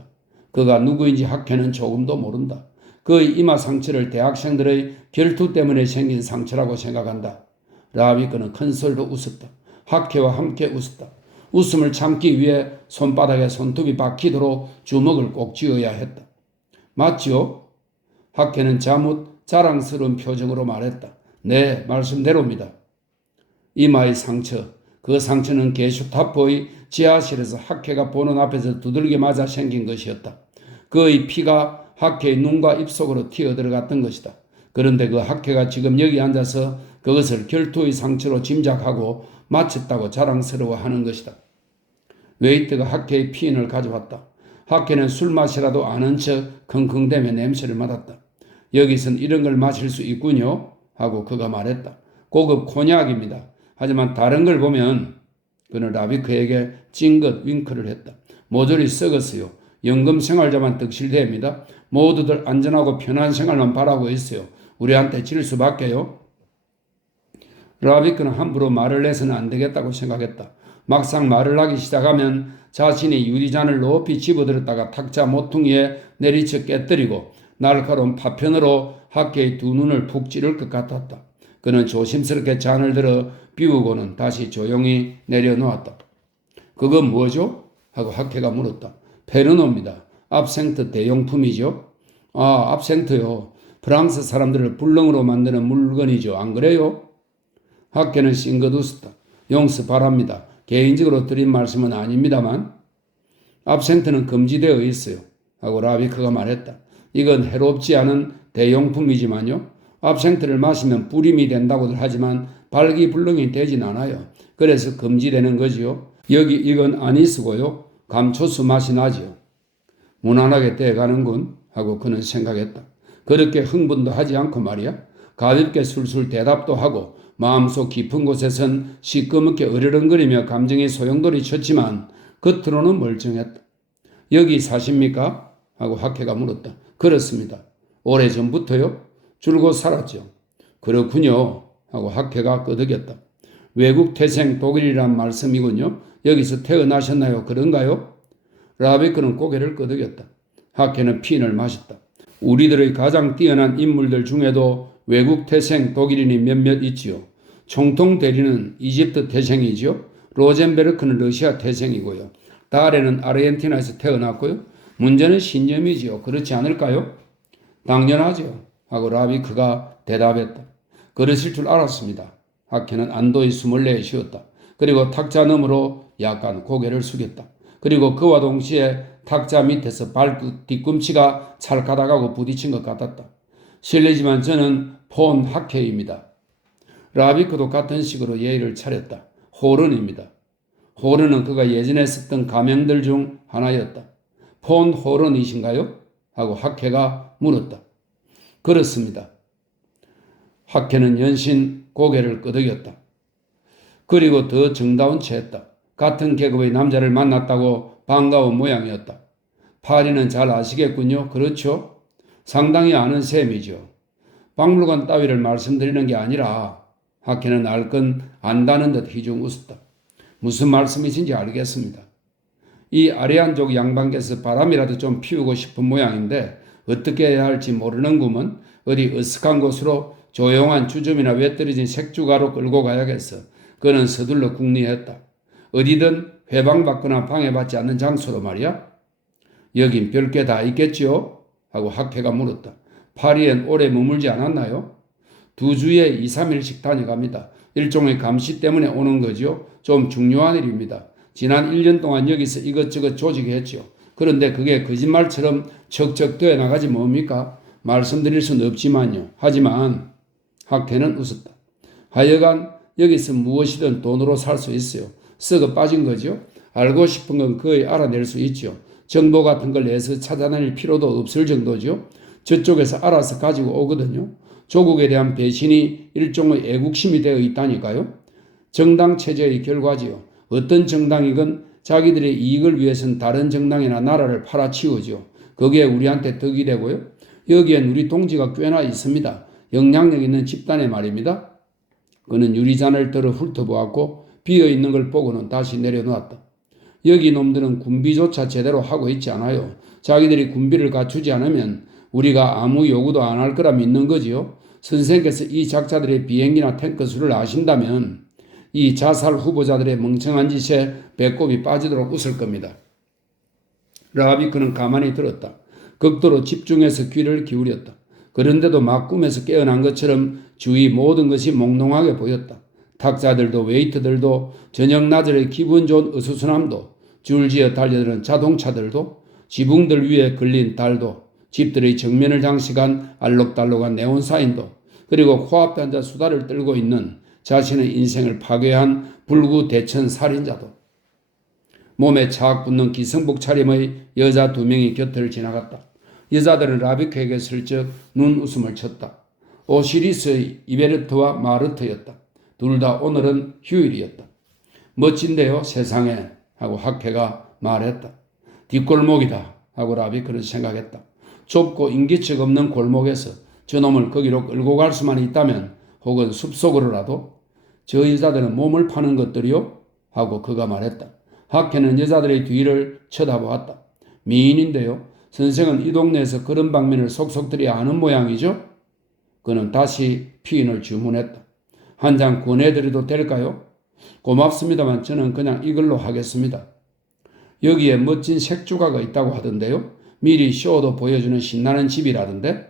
그가 누구인지 학회는 조금도 모른다. 그의 이마 상처를 대학생들의 결투 때문에 생긴 상처라고 생각한다. 라비크는 큰 소리로 웃었다. 학회와 함께 웃었다. 웃음을 참기 위해 손바닥에 손톱이 박히도록 주먹을 꼭 쥐어야 했다. 맞지요? 학회는 자뭇 자랑스러운 표정으로 말했다. 네, 말씀대로입니다. 이마의 상처, 그 상처는 게슈타포의 지하실에서 학회가 보는 앞에서 두들겨 맞아 생긴 것이었다. 그의 피가 학회의 눈과 입속으로 튀어들어갔던 것이다. 그런데 그 학회가 지금 여기 앉아서 그것을 결투의 상처로 짐작하고 마쳤다고 자랑스러워하는 것이다. 웨이트가 학회의 피인을 가져왔다. 학회는 술 맛이라도 아는 척 킁킁대며 냄새를 맡았다. 여기선 이런 걸 마실 수 있군요. 하고 그가 말했다. 고급 코냑입니다. 하지만 다른 걸 보면 그는 라비크에게 찡긋 윙크를 했다. 모조리 썩었어요. 연금 생활자만 득실됩니다. 모두들 안전하고 편한 생활만 바라고 있어요. 우리한테 질 수밖에요. 라비크는 함부로 말을 내서는 안 되겠다고 생각했다. 막상 말을 하기 시작하면 자신이 유리잔을 높이 집어들었다가 탁자 모퉁이에 내리쳐 깨뜨리고 날카로운 파편으로 학회의 두 눈을 푹 찌를 것 같았다. 그는 조심스럽게 잔을 들어 비우고는 다시 조용히 내려놓았다. 그건 뭐죠? 하고 학회가 물었다. 페르노입니다. 압생트 대용품이죠. 아, 압생트요. 프랑스 사람들을 불능으로 만드는 물건이죠. 안 그래요? 학회는 싱긋 웃었다. 용서 바랍니다. 개인적으로 드린 말씀은 아닙니다만 압생트는 금지되어 있어요. 하고 라비크가 말했다. 이건 해롭지 않은 대용품이지만요. 압생트를 마시면 불임이 된다고들 하지만 발기불능이 되진 않아요. 그래서 금지되는 거지요. 여기 이건 아니스고요. 감초수 맛이 나지요. 무난하게 돼가는군 하고 그는 생각했다. 그렇게 흥분도 하지 않고 말이야. 가볍게 술술 대답도 하고 마음속 깊은 곳에선 시꺼멓게 으르렁거리며 감정이 소용돌이 쳤지만 겉으로는 멀쩡했다. 여기 사십니까? 하고 학회가 물었다. 그렇습니다. 오래전부터요? 줄곧 살았죠. 그렇군요. 하고 학회가 끄덕였다. 외국 태생 독일이란 말씀이군요. 여기서 태어나셨나요? 그런가요? 라비크는 고개를 끄덕였다. 학회는 핀을 마셨다. 우리들의 가장 뛰어난 인물들 중에도 외국 태생 독일인이 몇몇 있지요. 총통 대리는 이집트 태생이지요. 로젠베르크는 러시아 태생이고요. 다레는 아르헨티나에서 태어났고요. 문제는 신념이지요. 그렇지 않을까요? 당연하죠. 하고 라비크가 대답했다. 그러실 줄 알았습니다. 학회는 안도의 숨을 내쉬었다. 그리고 탁자 너머로 약간 고개를 숙였다. 그리고 그와 동시에 탁자 밑에서 뒤꿈치가 찰까닥하고 부딪힌 것 같았다. 실례지만 저는 폰 학회입니다. 라비크도 같은 식으로 예의를 차렸다. 호른입니다. 호른은 그가 예전에 썼던 가명들 중 하나였다. 폰 호른이신가요? 하고 학회가 물었다. 그렇습니다. 학회는 연신 고개를 끄덕였다. 그리고 더 정다운 채 했다. 같은 계급의 남자를 만났다고 반가운 모양이었다. 파리는 잘 아시겠군요. 그렇죠? 상당히 아는 셈이죠. 박물관 따위를 말씀드리는 게 아니라 학회는 알 건 안다는 듯 휘중 웃었다. 무슨 말씀이신지 알겠습니다. 이 아리안족 양반께서 바람이라도 좀 피우고 싶은 모양인데 어떻게 해야 할지 모르는구먼. 어디 으슥한 곳으로 조용한 주점이나 외떨어진 색주가로 끌고 가야겠어. 그는 서둘러 궁리했다. 어디든 회방받거나 방해받지 않는 장소로 말이야. 여긴 별게 다 있겠지요? 하고 학회가 물었다. 파리엔 오래 머물지 않았나요? 2주에 2, 3일씩 다녀갑니다. 일종의 감시 때문에 오는 거죠. 좀 중요한 일입니다. 지난 1년 동안 여기서 이것저것 조직했죠. 그런데 그게 거짓말처럼 척척 되어 나가지 뭡니까? 말씀드릴 수는 없지만요. 하지만 학회는 웃었다. 하여간 여기서 무엇이든 돈으로 살 수 있어요. 썩어 빠진 거죠. 알고 싶은 건 거의 알아낼 수 있죠. 정보 같은 걸 내서 찾아낼 필요도 없을 정도죠. 저쪽에서 알아서 가지고 오거든요. 조국에 대한 배신이 일종의 애국심이 되어 있다니까요. 정당 체제의 결과지요. 어떤 정당이건 자기들의 이익을 위해서는 다른 정당이나 나라를 팔아치우죠. 그게 우리한테 덕이 되고요. 여기엔 우리 동지가 꽤나 있습니다. 영향력 있는 집단의 말입니다. 그는 유리잔을 들어 훑어보았고 비어있는 걸 보고는 다시 내려놓았다. 여기 놈들은 군비조차 제대로 하고 있지 않아요. 자기들이 군비를 갖추지 않으면 우리가 아무 요구도 안 할 거라 믿는 거지요. 선생께서 이 작자들의 비행기나 탱크 수를 아신다면 이 자살 후보자들의 멍청한 짓에 배꼽이 빠지도록 웃을 겁니다. 라비크는 가만히 들었다. 극도로 집중해서 귀를 기울였다. 그런데도 막 꿈에서 깨어난 것처럼 주위 모든 것이 몽롱하게 보였다. 탁자들도 웨이터들도 저녁 낮의 기분 좋은 어수선함도 줄지어 달려드는 자동차들도 지붕들 위에 걸린 달도 집들의 정면을 장식한 알록달록한 네온사인도 그리고 코앞에 앉아 수다를 떨고 있는 자신의 인생을 파괴한 불구대천 살인자도 몸에 착 붙는 기성복 차림의 여자 2명이 곁을 지나갔다. 여자들은 라비크에게 슬쩍 눈웃음을 쳤다. 오시리스의 이베르트와 마르트였다. 둘 다 오늘은 휴일이었다. 멋진데요 세상에 하고 학회가 말했다. 뒷골목이다 하고 라비크는 생각했다. 좁고 인기척 없는 골목에서 저놈을 거기로 끌고 갈 수만 있다면 혹은 숲속으로라도 저 여자들은 몸을 파는 것들이요 하고 그가 말했다. 학회는 여자들의 뒤를 쳐다보았다. 미인인데요. 선생은 이 동네에서 그런 방면을 속속들이 아는 모양이죠? 그는 다시 피인을 주문했다. 한 잔 권해드려도 될까요? 고맙습니다만 저는 그냥 이걸로 하겠습니다. 여기에 멋진 색조가가 있다고 하던데요. 미리 쇼도 보여주는 신나는 집이라던데.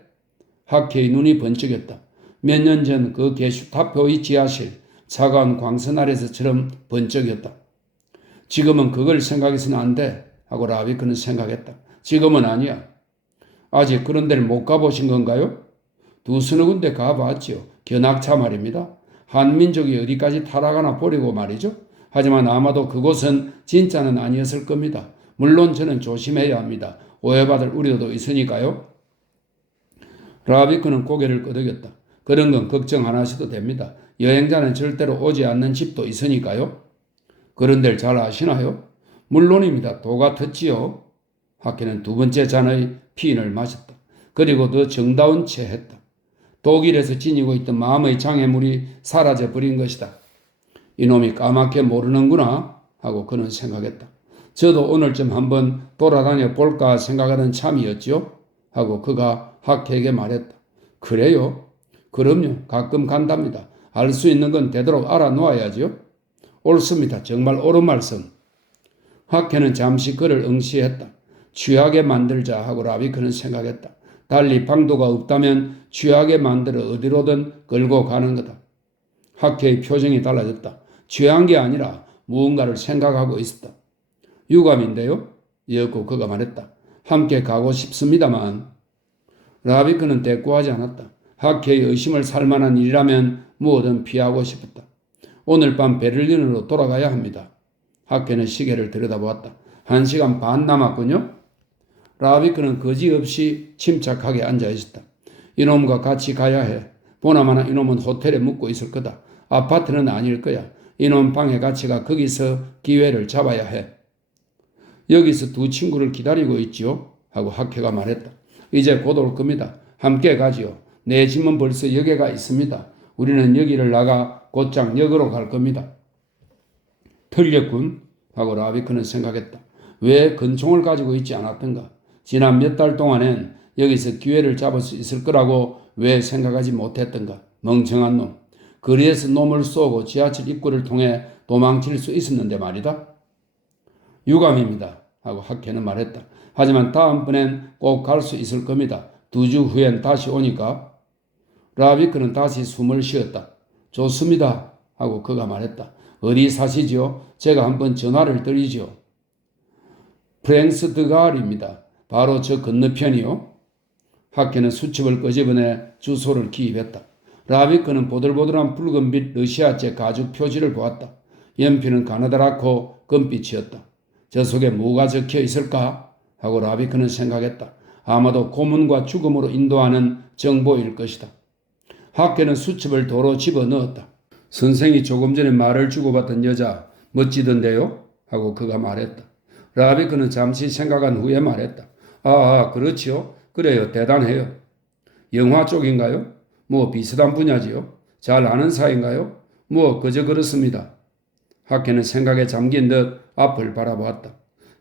학회의 눈이 번쩍였다. 몇 년 전 그 게슈타포의 지하실, 차가운 광선 아래서처럼 번쩍였다. 지금은 그걸 생각해서는 안 돼 하고 라비크는 생각했다. 지금은 아니야. 아직 그런 데를 못 가보신 건가요? 두서너 군데 가봤지요. 견학차 말입니다. 한민족이 어디까지 타락하나 보려고 말이죠. 하지만 아마도 그곳은 진짜는 아니었을 겁니다. 물론 저는 조심해야 합니다. 오해받을 우려도 있으니까요. 라비크는 고개를 끄덕였다. 그런 건 걱정 안 하셔도 됩니다. 여행자는 절대로 오지 않는 집도 있으니까요. 그런 데를 잘 아시나요? 물론입니다. 도 같았지요. 학회는 두 번째 잔의 피인을 마셨다. 그리고 더 정다운 채 했다. 독일에서 지니고 있던 마음의 장애물이 사라져버린 것이다. 이놈이 까맣게 모르는구나 하고 그는 생각했다. 저도 오늘쯤 한번 돌아다녀 볼까 생각하는 참이었지요? 하고 그가 학회에게 말했다. 그래요? 그럼요. 가끔 간답니다. 알 수 있는 건 되도록 알아놓아야지요. 옳습니다. 정말 옳은 말씀. 학회는 잠시 그를 응시했다. 취하게 만들자 하고 라비크는 생각했다. 달리 방도가 없다면 취하게 만들어 어디로든 끌고 가는 거다. 학회의 표정이 달라졌다. 취한 게 아니라 무언가를 생각하고 있었다. 유감인데요? 였고 그가 말했다. 함께 가고 싶습니다만. 라비크는 대꾸하지 않았다. 학회의 의심을 살 만한 일이라면 무엇든 피하고 싶었다. 오늘 밤 베를린으로 돌아가야 합니다. 학회는 시계를 들여다보았다. 1시간 반 남았군요. 라비크는 거지없이 침착하게 앉아있었다. 이놈과 같이 가야 해. 보나마나 이놈은 호텔에 묵고 있을 거다. 아파트는 아닐 거야. 이놈 방에 같이 가 거기서 기회를 잡아야 해. 여기서 두 친구를 기다리고 있지요? 하고 학회가 말했다. 이제 곧 올 겁니다. 함께 가지요. 내 짐은 벌써 역에 가 있습니다. 우리는 여기를 나가 곧장 역으로 갈 겁니다. 틀렸군 하고 라비크는 생각했다. 왜 근총을 가지고 있지 않았던가? 지난 몇 달 동안엔 여기서 기회를 잡을 수 있을 거라고 왜 생각하지 못했던가? 멍청한 놈. 거리에서 놈을 쏘고 지하철 입구를 통해 도망칠 수 있었는데 말이다. 유감입니다 하고 학회는 말했다. 하지만 다음번엔 꼭 갈 수 있을 겁니다. 2주 후엔 다시 오니까. 라비크는 다시 숨을 쉬었다. 좋습니다 하고 그가 말했다. 어디 사시지요? 제가 한번 전화를 드리지요. 프랭스 드가을입니다. 바로 저 건너편이요. 학회는 수첩을 끄집어내 주소를 기입했다. 라비크는 보들보들한 붉은빛 러시아제 가죽 표지를 보았다. 연필은 가느다랗고 금빛이었다. 저 속에 뭐가 적혀 있을까? 하고 라비크는 생각했다. 아마도 고문과 죽음으로 인도하는 정보일 것이다. 학계는 수첩을 도로 집어넣었다. 선생이 조금 전에 말을 주고받던 여자 멋지던데요? 하고 그가 말했다. 라비크는 잠시 생각한 후에 말했다. 그렇지요. 그래요. 대단해요. 영화 쪽인가요? 뭐 비슷한 분야지요. 잘 아는 사이인가요? 뭐 그저 그렇습니다. 학계는 생각에 잠긴 듯 앞을 바라보았다.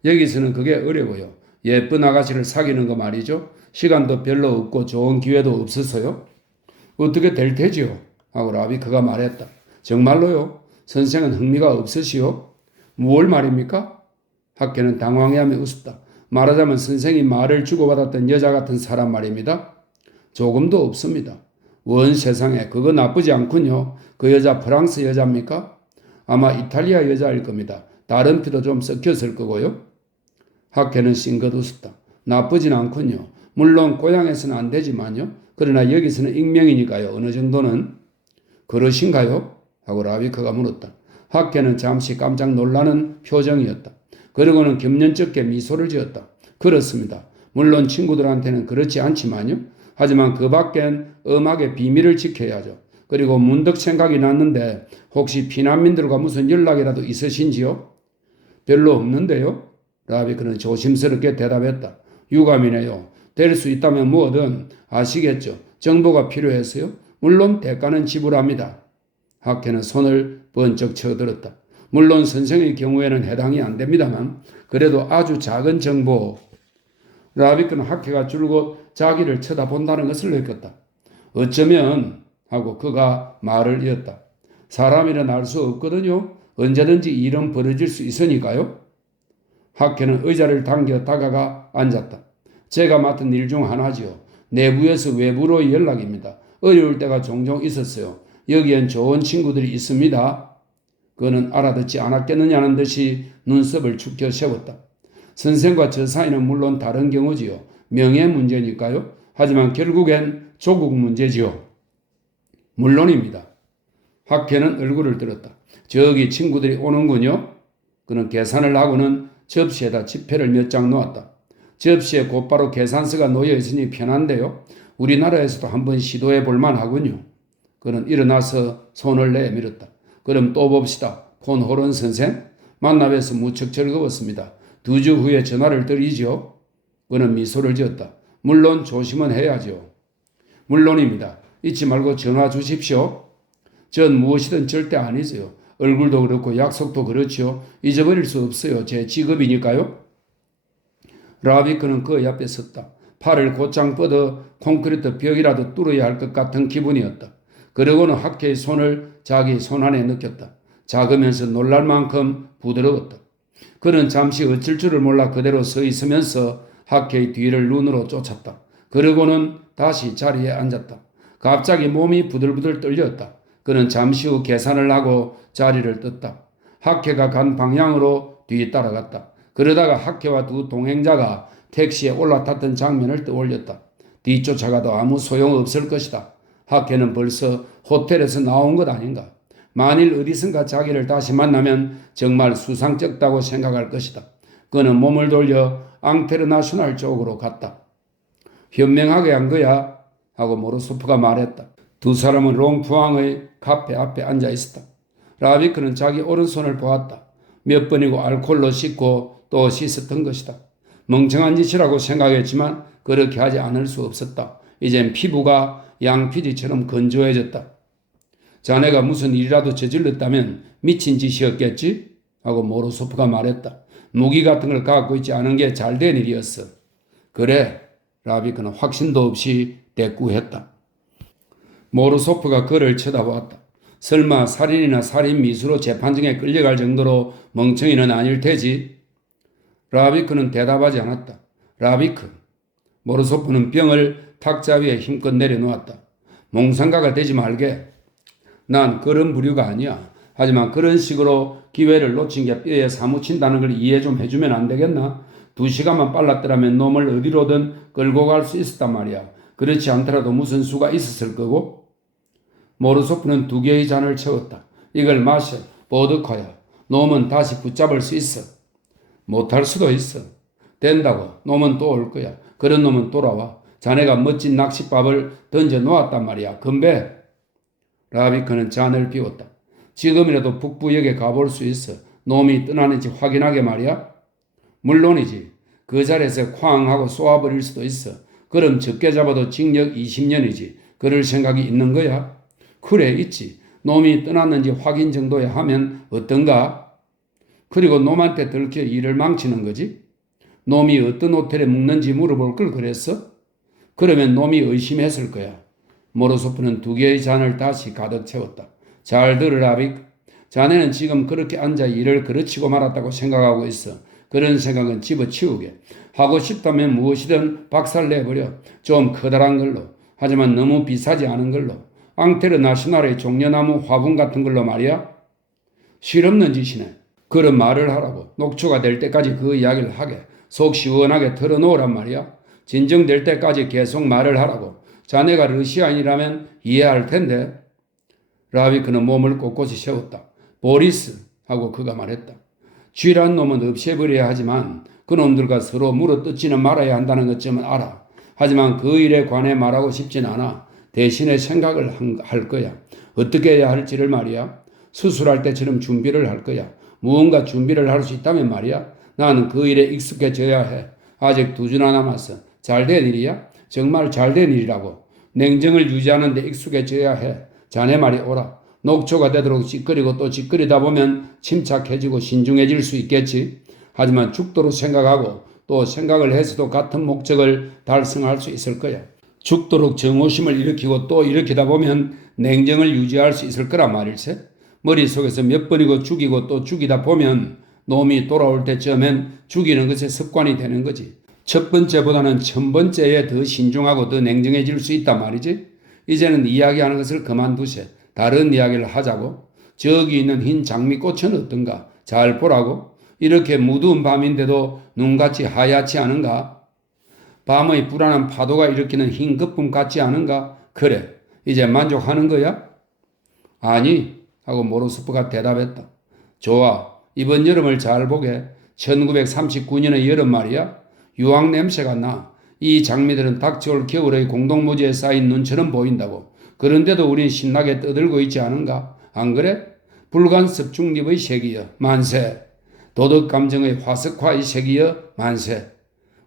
여기서는 그게 어려워요. 예쁜 아가씨를 사귀는 거 말이죠. 시간도 별로 없고 좋은 기회도 없어서요. 어떻게 될 테지요? 하고 라비크가 말했다. 정말로요? 선생은 흥미가 없으시오? 무얼 말입니까? 학계는 당황해하며 웃었다. 말하자면 선생이 말을 주고받았던 여자 같은 사람 말입니다. 조금도 없습니다. 원 세상에 그거 나쁘지 않군요. 그 여자 프랑스 여자입니까? 아마 이탈리아 여자일 겁니다. 다른 피도 좀 섞였을 거고요. 학계는 싱긋 웃었다. 나쁘진 않군요. 물론 고향에서는 안 되지만요. 그러나 여기서는 익명이니까요. 어느 정도는. 그러신가요? 하고 라비크가 물었다. 학계는 잠시 깜짝 놀라는 표정이었다. 그러고는 겸연쩍게 미소를 지었다. 그렇습니다. 물론 친구들한테는 그렇지 않지만요. 하지만 그 밖엔 엄하게 비밀을 지켜야죠. 그리고 문득 생각이 났는데 혹시 피난민들과 무슨 연락이라도 있으신지요? 별로 없는데요. 라비크는 조심스럽게 대답했다. 유감이네요. 될 수 있다면 뭐든 아시겠죠. 정보가 필요해서요. 물론 대가는 지불합니다. 학계는 손을 번쩍 쳐들었다. 물론 선생의 경우에는 해당이 안 됩니다만 그래도 아주 작은 정보. 라비크는 학계가 줄곧 자기를 쳐다본다는 것을 느꼈다. 어쩌면 하고 그가 말을 이었다. 사람이란 알 수 없거든요. 언제든지 일은 벌어질 수 있으니까요. 학계는 의자를 당겨 다가가 앉았다. 제가 맡은 일 중 하나지요. 내부에서 외부로의 연락입니다. 어려울 때가 종종 있었어요. 여기엔 좋은 친구들이 있습니다. 그는 알아듣지 않았겠느냐는 듯이 눈썹을 축혀 세웠다. 선생과 저 사이는 물론 다른 경우지요. 명예 문제니까요. 하지만 결국엔 조국 문제지요. 물론입니다. 학계는 얼굴을 들었다. 저기 친구들이 오는군요. 그는 계산을 하고는 접시에다 지폐를 몇 장 놓았다. 접시에 곧바로 계산서가 놓여 있으니 편한데요. 우리나라에서도 한번 시도해 볼 만하군요. 그는 일어나서 손을 내밀었다. 그럼 또 봅시다. 폰 호런 선생? 만나 뵈서 무척 즐거웠습니다. 2주 후에 전화를 드리죠. 그는 미소를 지었다. 물론 조심은 해야죠. 물론입니다. 잊지 말고 전화 주십시오. 전 무엇이든 절대 아니세요. 얼굴도 그렇고 약속도 그렇지요. 잊어버릴 수 없어요. 제 직업이니까요. 라비크는 그 옆에 섰다. 팔을 곧장 뻗어 콘크리트 벽이라도 뚫어야 할 것 같은 기분이었다. 그러고는 학계의 손을 자기 손 안에 넣겼다. 작으면서 놀랄 만큼 부드러웠다. 그는 잠시 어쩔 줄을 몰라 그대로 서 있으면서 학계의 뒤를 눈으로 쫓았다. 그러고는 다시 자리에 앉았다. 갑자기 몸이 부들부들 떨렸다. 그는 잠시 후 계산을 하고 자리를 떴다. 학계가 간 방향으로 뒤따라갔다. 그러다가 학계와 두 동행자가 택시에 올라탔던 장면을 떠올렸다. 뒤쫓아가도 아무 소용없을 것이다. 학계는 벌써 호텔에서 나온 것 아닌가. 만일 어디선가 자기를 다시 만나면 정말 수상쩍다고 생각할 것이다. 그는 몸을 돌려 앙테르나슈날 쪽으로 갔다. 현명하게 한 거야 하고 모로소프가 말했다. 두 사람은 롱푸앙의 카페 앞에 앉아 있었다. 라비크는 자기 오른손을 보았다. 몇 번이고 알코올로 씻고 또 씻었던 것이다. 멍청한 짓이라고 생각했지만 그렇게 하지 않을 수 없었다. 이젠 피부가 양피디처럼 건조해졌다. 자네가 무슨 일이라도 저질렀다면 미친 짓이었겠지? 하고 모로소프가 말했다. 무기 같은 걸 갖고 있지 않은 게 잘된 일이었어. 그래, 라비크는 확신도 없이 대꾸했다. 모로소프가 그를 쳐다보았다. 설마 살인이나 살인 미수로 재판정에 끌려갈 정도로 멍청이는 아닐 테지? 라비크는 대답하지 않았다. 라비크. 모로소프는 병을 탁자 위에 힘껏 내려놓았다. 몽상가가 되지 말게. 난 그런 부류가 아니야. 하지만 그런 식으로 기회를 놓친 게 뼈에 사무친다는 걸 이해 좀 해주면 안 되겠나? 2시간만 빨랐더라면 놈을 어디로든 끌고 갈 수 있었단 말이야. 그렇지 않더라도 무슨 수가 있었을 거고. 모르소프는 2개의 잔을 채웠다. 이걸 마셔. 보드카야. 놈은 다시 붙잡을 수 있어. 못할 수도 있어. 된다고. 놈은 또 올 거야. 그런 놈은 돌아와. 자네가 멋진 낚싯밥을 던져 놓았단 말이야. 건배. 라비크는 잔을 비웠다. 지금이라도 북부역에 가볼 수 있어. 놈이 떠나는지 확인하게 말이야. 물론이지. 그 자리에서 쾅 하고 쏘아버릴 수도 있어. 그럼 적게 잡아도 징역 20년이지. 그럴 생각이 있는 거야? 그래, 있지. 놈이 떠났는지 확인 정도야 하면 어떤가? 그리고 놈한테 들켜 일을 망치는 거지? 놈이 어떤 호텔에 묵는지 물어볼 걸 그랬어? 그러면 놈이 의심했을 거야. 모로소프는 2개의 잔을 다시 가득 채웠다. 잘 들으라, 빅. 자네는 지금 그렇게 앉아 일을 그르치고 말았다고 생각하고 있어. 그런 생각은 집어치우게. 하고 싶다면 무엇이든 박살내버려. 좀 커다란 걸로. 하지만 너무 비싸지 않은 걸로. 앙테르 나시나르의 종려나무 화분 같은 걸로 말이야. 실없는 짓이네. 그런 말을 하라고. 녹초가 될 때까지 그 이야기를 하게. 속 시원하게 털어놓으란 말이야. 진정될 때까지 계속 말을 하라고. 자네가 러시아인이라면 이해할 텐데. 라비크는 몸을 꼿꼿이 세웠다. 보리스 하고 그가 말했다. 쥐란 놈은 없애버려야 하지만 그놈들과 서로 물어뜯지는 말아야 한다는 것쯤은 알아. 하지만 그 일에 관해 말하고 싶진 않아. 대신에 생각을 할 거야. 어떻게 해야 할지를 말이야. 수술할 때처럼 준비를 할 거야. 무언가 준비를 할 수 있다면 말이야. 나는 그 일에 익숙해져야 해. 아직 2주나 남았어. 잘된 일이야? 정말 잘된 일이라고. 냉정을 유지하는 데 익숙해져야 해. 자네 말이 옳아. 녹초가 되도록 찌꺼리고 또 찌꺼리다 보면 침착해지고 신중해질 수 있겠지. 하지만 죽도록 생각하고 또 생각을 해서도 같은 목적을 달성할 수 있을 거야. 죽도록 정오심을 일으키고 또 일으키다 보면 냉정을 유지할 수 있을 거란 말일세. 머릿속에서 몇 번이고 죽이고 또 죽이다 보면 놈이 돌아올 때쯤엔 죽이는 것에 습관이 되는 거지. 첫 번째보다는 1000번째에 더 신중하고 더 냉정해질 수 있단 말이지. 이제는 이야기하는 것을 그만두세. 다른 이야기를 하자고. 저기 있는 흰 장미꽃은 어떤가? 잘 보라고. 이렇게 무더운 밤인데도 눈같이 하얗지 않은가? 밤의 불안한 파도가 일으키는 흰 거품 같지 않은가? 그래. 이제 만족하는 거야? 아니. 하고 모로소프가 대답했다. 좋아. 이번 여름을 잘 보게. 1939년의 여름 말이야. 유황 냄새가 나. 이 장미들은 닥쳐올 겨울의 공동묘지에 쌓인 눈처럼 보인다고. 그런데도 우린 신나게 떠들고 있지 않은가? 안 그래? 불간섭 중립의 세기여 만세. 도덕감정의 화석화의 세기여 만세.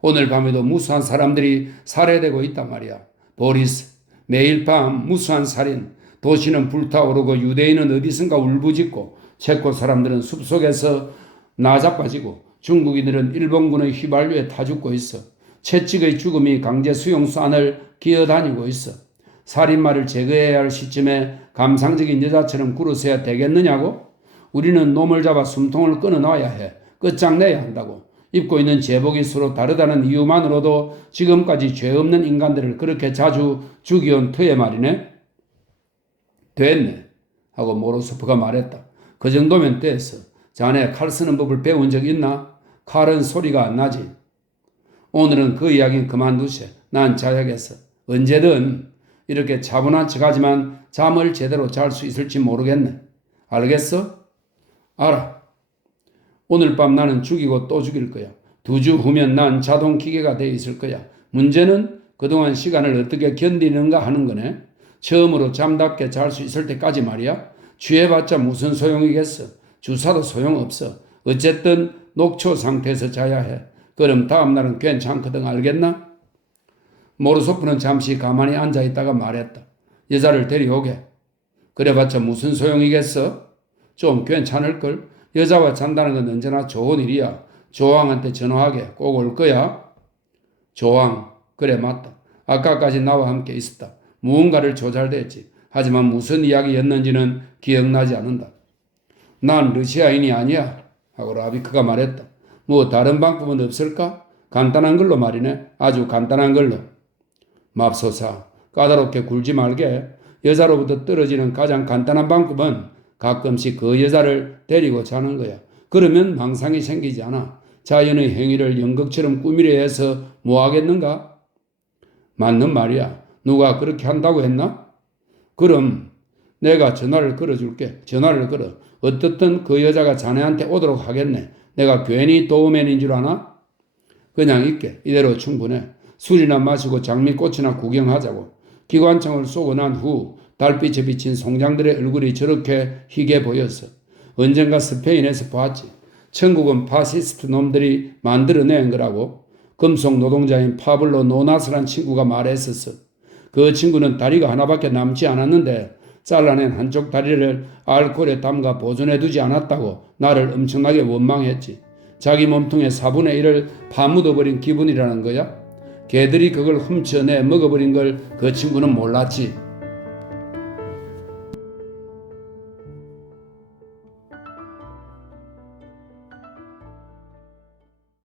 오늘 밤에도 무수한 사람들이 살해되고 있단 말이야. 보리스, 매일 밤 무수한 살인. 도시는 불타오르고 유대인은 어디선가 울부짖고 체코 사람들은 숲속에서 나자빠지고 중국인들은 일본군의 휘발유에 타 죽고 있어. 채찍의 죽음이 강제 수용소 안을 기어다니고 있어. 살인마를 제거해야 할 시점에 감상적인 여자처럼 굴어서야 되겠느냐고? 우리는 놈을 잡아 숨통을 끊어놔야 해. 끝장내야 한다고. 입고 있는 제복이 서로 다르다는 이유만으로도 지금까지 죄 없는 인간들을 그렇게 자주 죽여온 터에 말이네. 됐네. 하고 모로소프가 말했다. 그 정도면 됐어. 자네 칼 쓰는 법을 배운 적 있나? 칼은 소리가 안 나지. 오늘은 그 이야기는 그만두세. 난 자야겠어. 언제든 이렇게 차분한 척하지만 잠을 제대로 잘 수 있을지 모르겠네. 알겠어? 알아. 오늘 밤 나는 죽이고 또 죽일 거야. 2주 후면 난 자동 기계가 돼 있을 거야. 문제는 그동안 시간을 어떻게 견디는가 하는 거네. 처음으로 잠답게 잘 수 있을 때까지 말이야. 취해봤자 무슨 소용이겠어. 주사도 소용없어. 어쨌든 녹초 상태에서 자야 해. 그럼 다음날은 괜찮거든. 알겠나? 모르소프는 잠시 가만히 앉아있다가 말했다. 여자를 데려오게. 그래봤자 무슨 소용이겠어? 좀 괜찮을걸? 여자와 잔다는 건 언제나 좋은 일이야. 조왕한테 전화하게. 꼭 올 거야. 조왕. 그래 맞다. 아까까지 나와 함께 있었다. 무언가를 조잘댔지. 하지만 무슨 이야기였는지는 기억나지 않는다. 난 러시아인이 아니야. 하고 라비크가 말했다. 뭐 다른 방법은 없을까? 간단한 걸로 말이네. 아주 간단한 걸로. 맙소사. 까다롭게 굴지 말게. 여자로부터 떨어지는 가장 간단한 방법은 가끔씩 그 여자를 데리고 자는 거야. 그러면 망상이 생기지 않아. 자연의 행위를 연극처럼 꾸미려 해서 뭐 하겠는가? 맞는 말이야. 누가 그렇게 한다고 했나? 그럼 내가 전화를 걸어줄게. 전화를 걸어. 어떻든 그 여자가 자네한테 오도록 하겠네. 내가 괜히 도우맨인 줄 아나? 그냥 있게. 이대로 충분해. 술이나 마시고 장미꽃이나 구경하자고. 기관총을 쏘고 난 후 달빛에 비친 송장들의 얼굴이 저렇게 희게 보였어. 언젠가 스페인에서 봤지. 천국은 파시스트 놈들이 만들어낸 거라고. 금속 노동자인 파블로 노나스란 친구가 말했었어. 그 친구는 다리가 하나밖에 남지 않았는데 잘라낸 한쪽 다리를 알코올에 담가 보존해두지 않았다고 나를 엄청나게 원망했지. 자기 몸통의 4분의 1을 파묻어버린 기분이라는 거야. 개들이 그걸 훔쳐내 먹어버린 걸 그 친구는 몰랐지.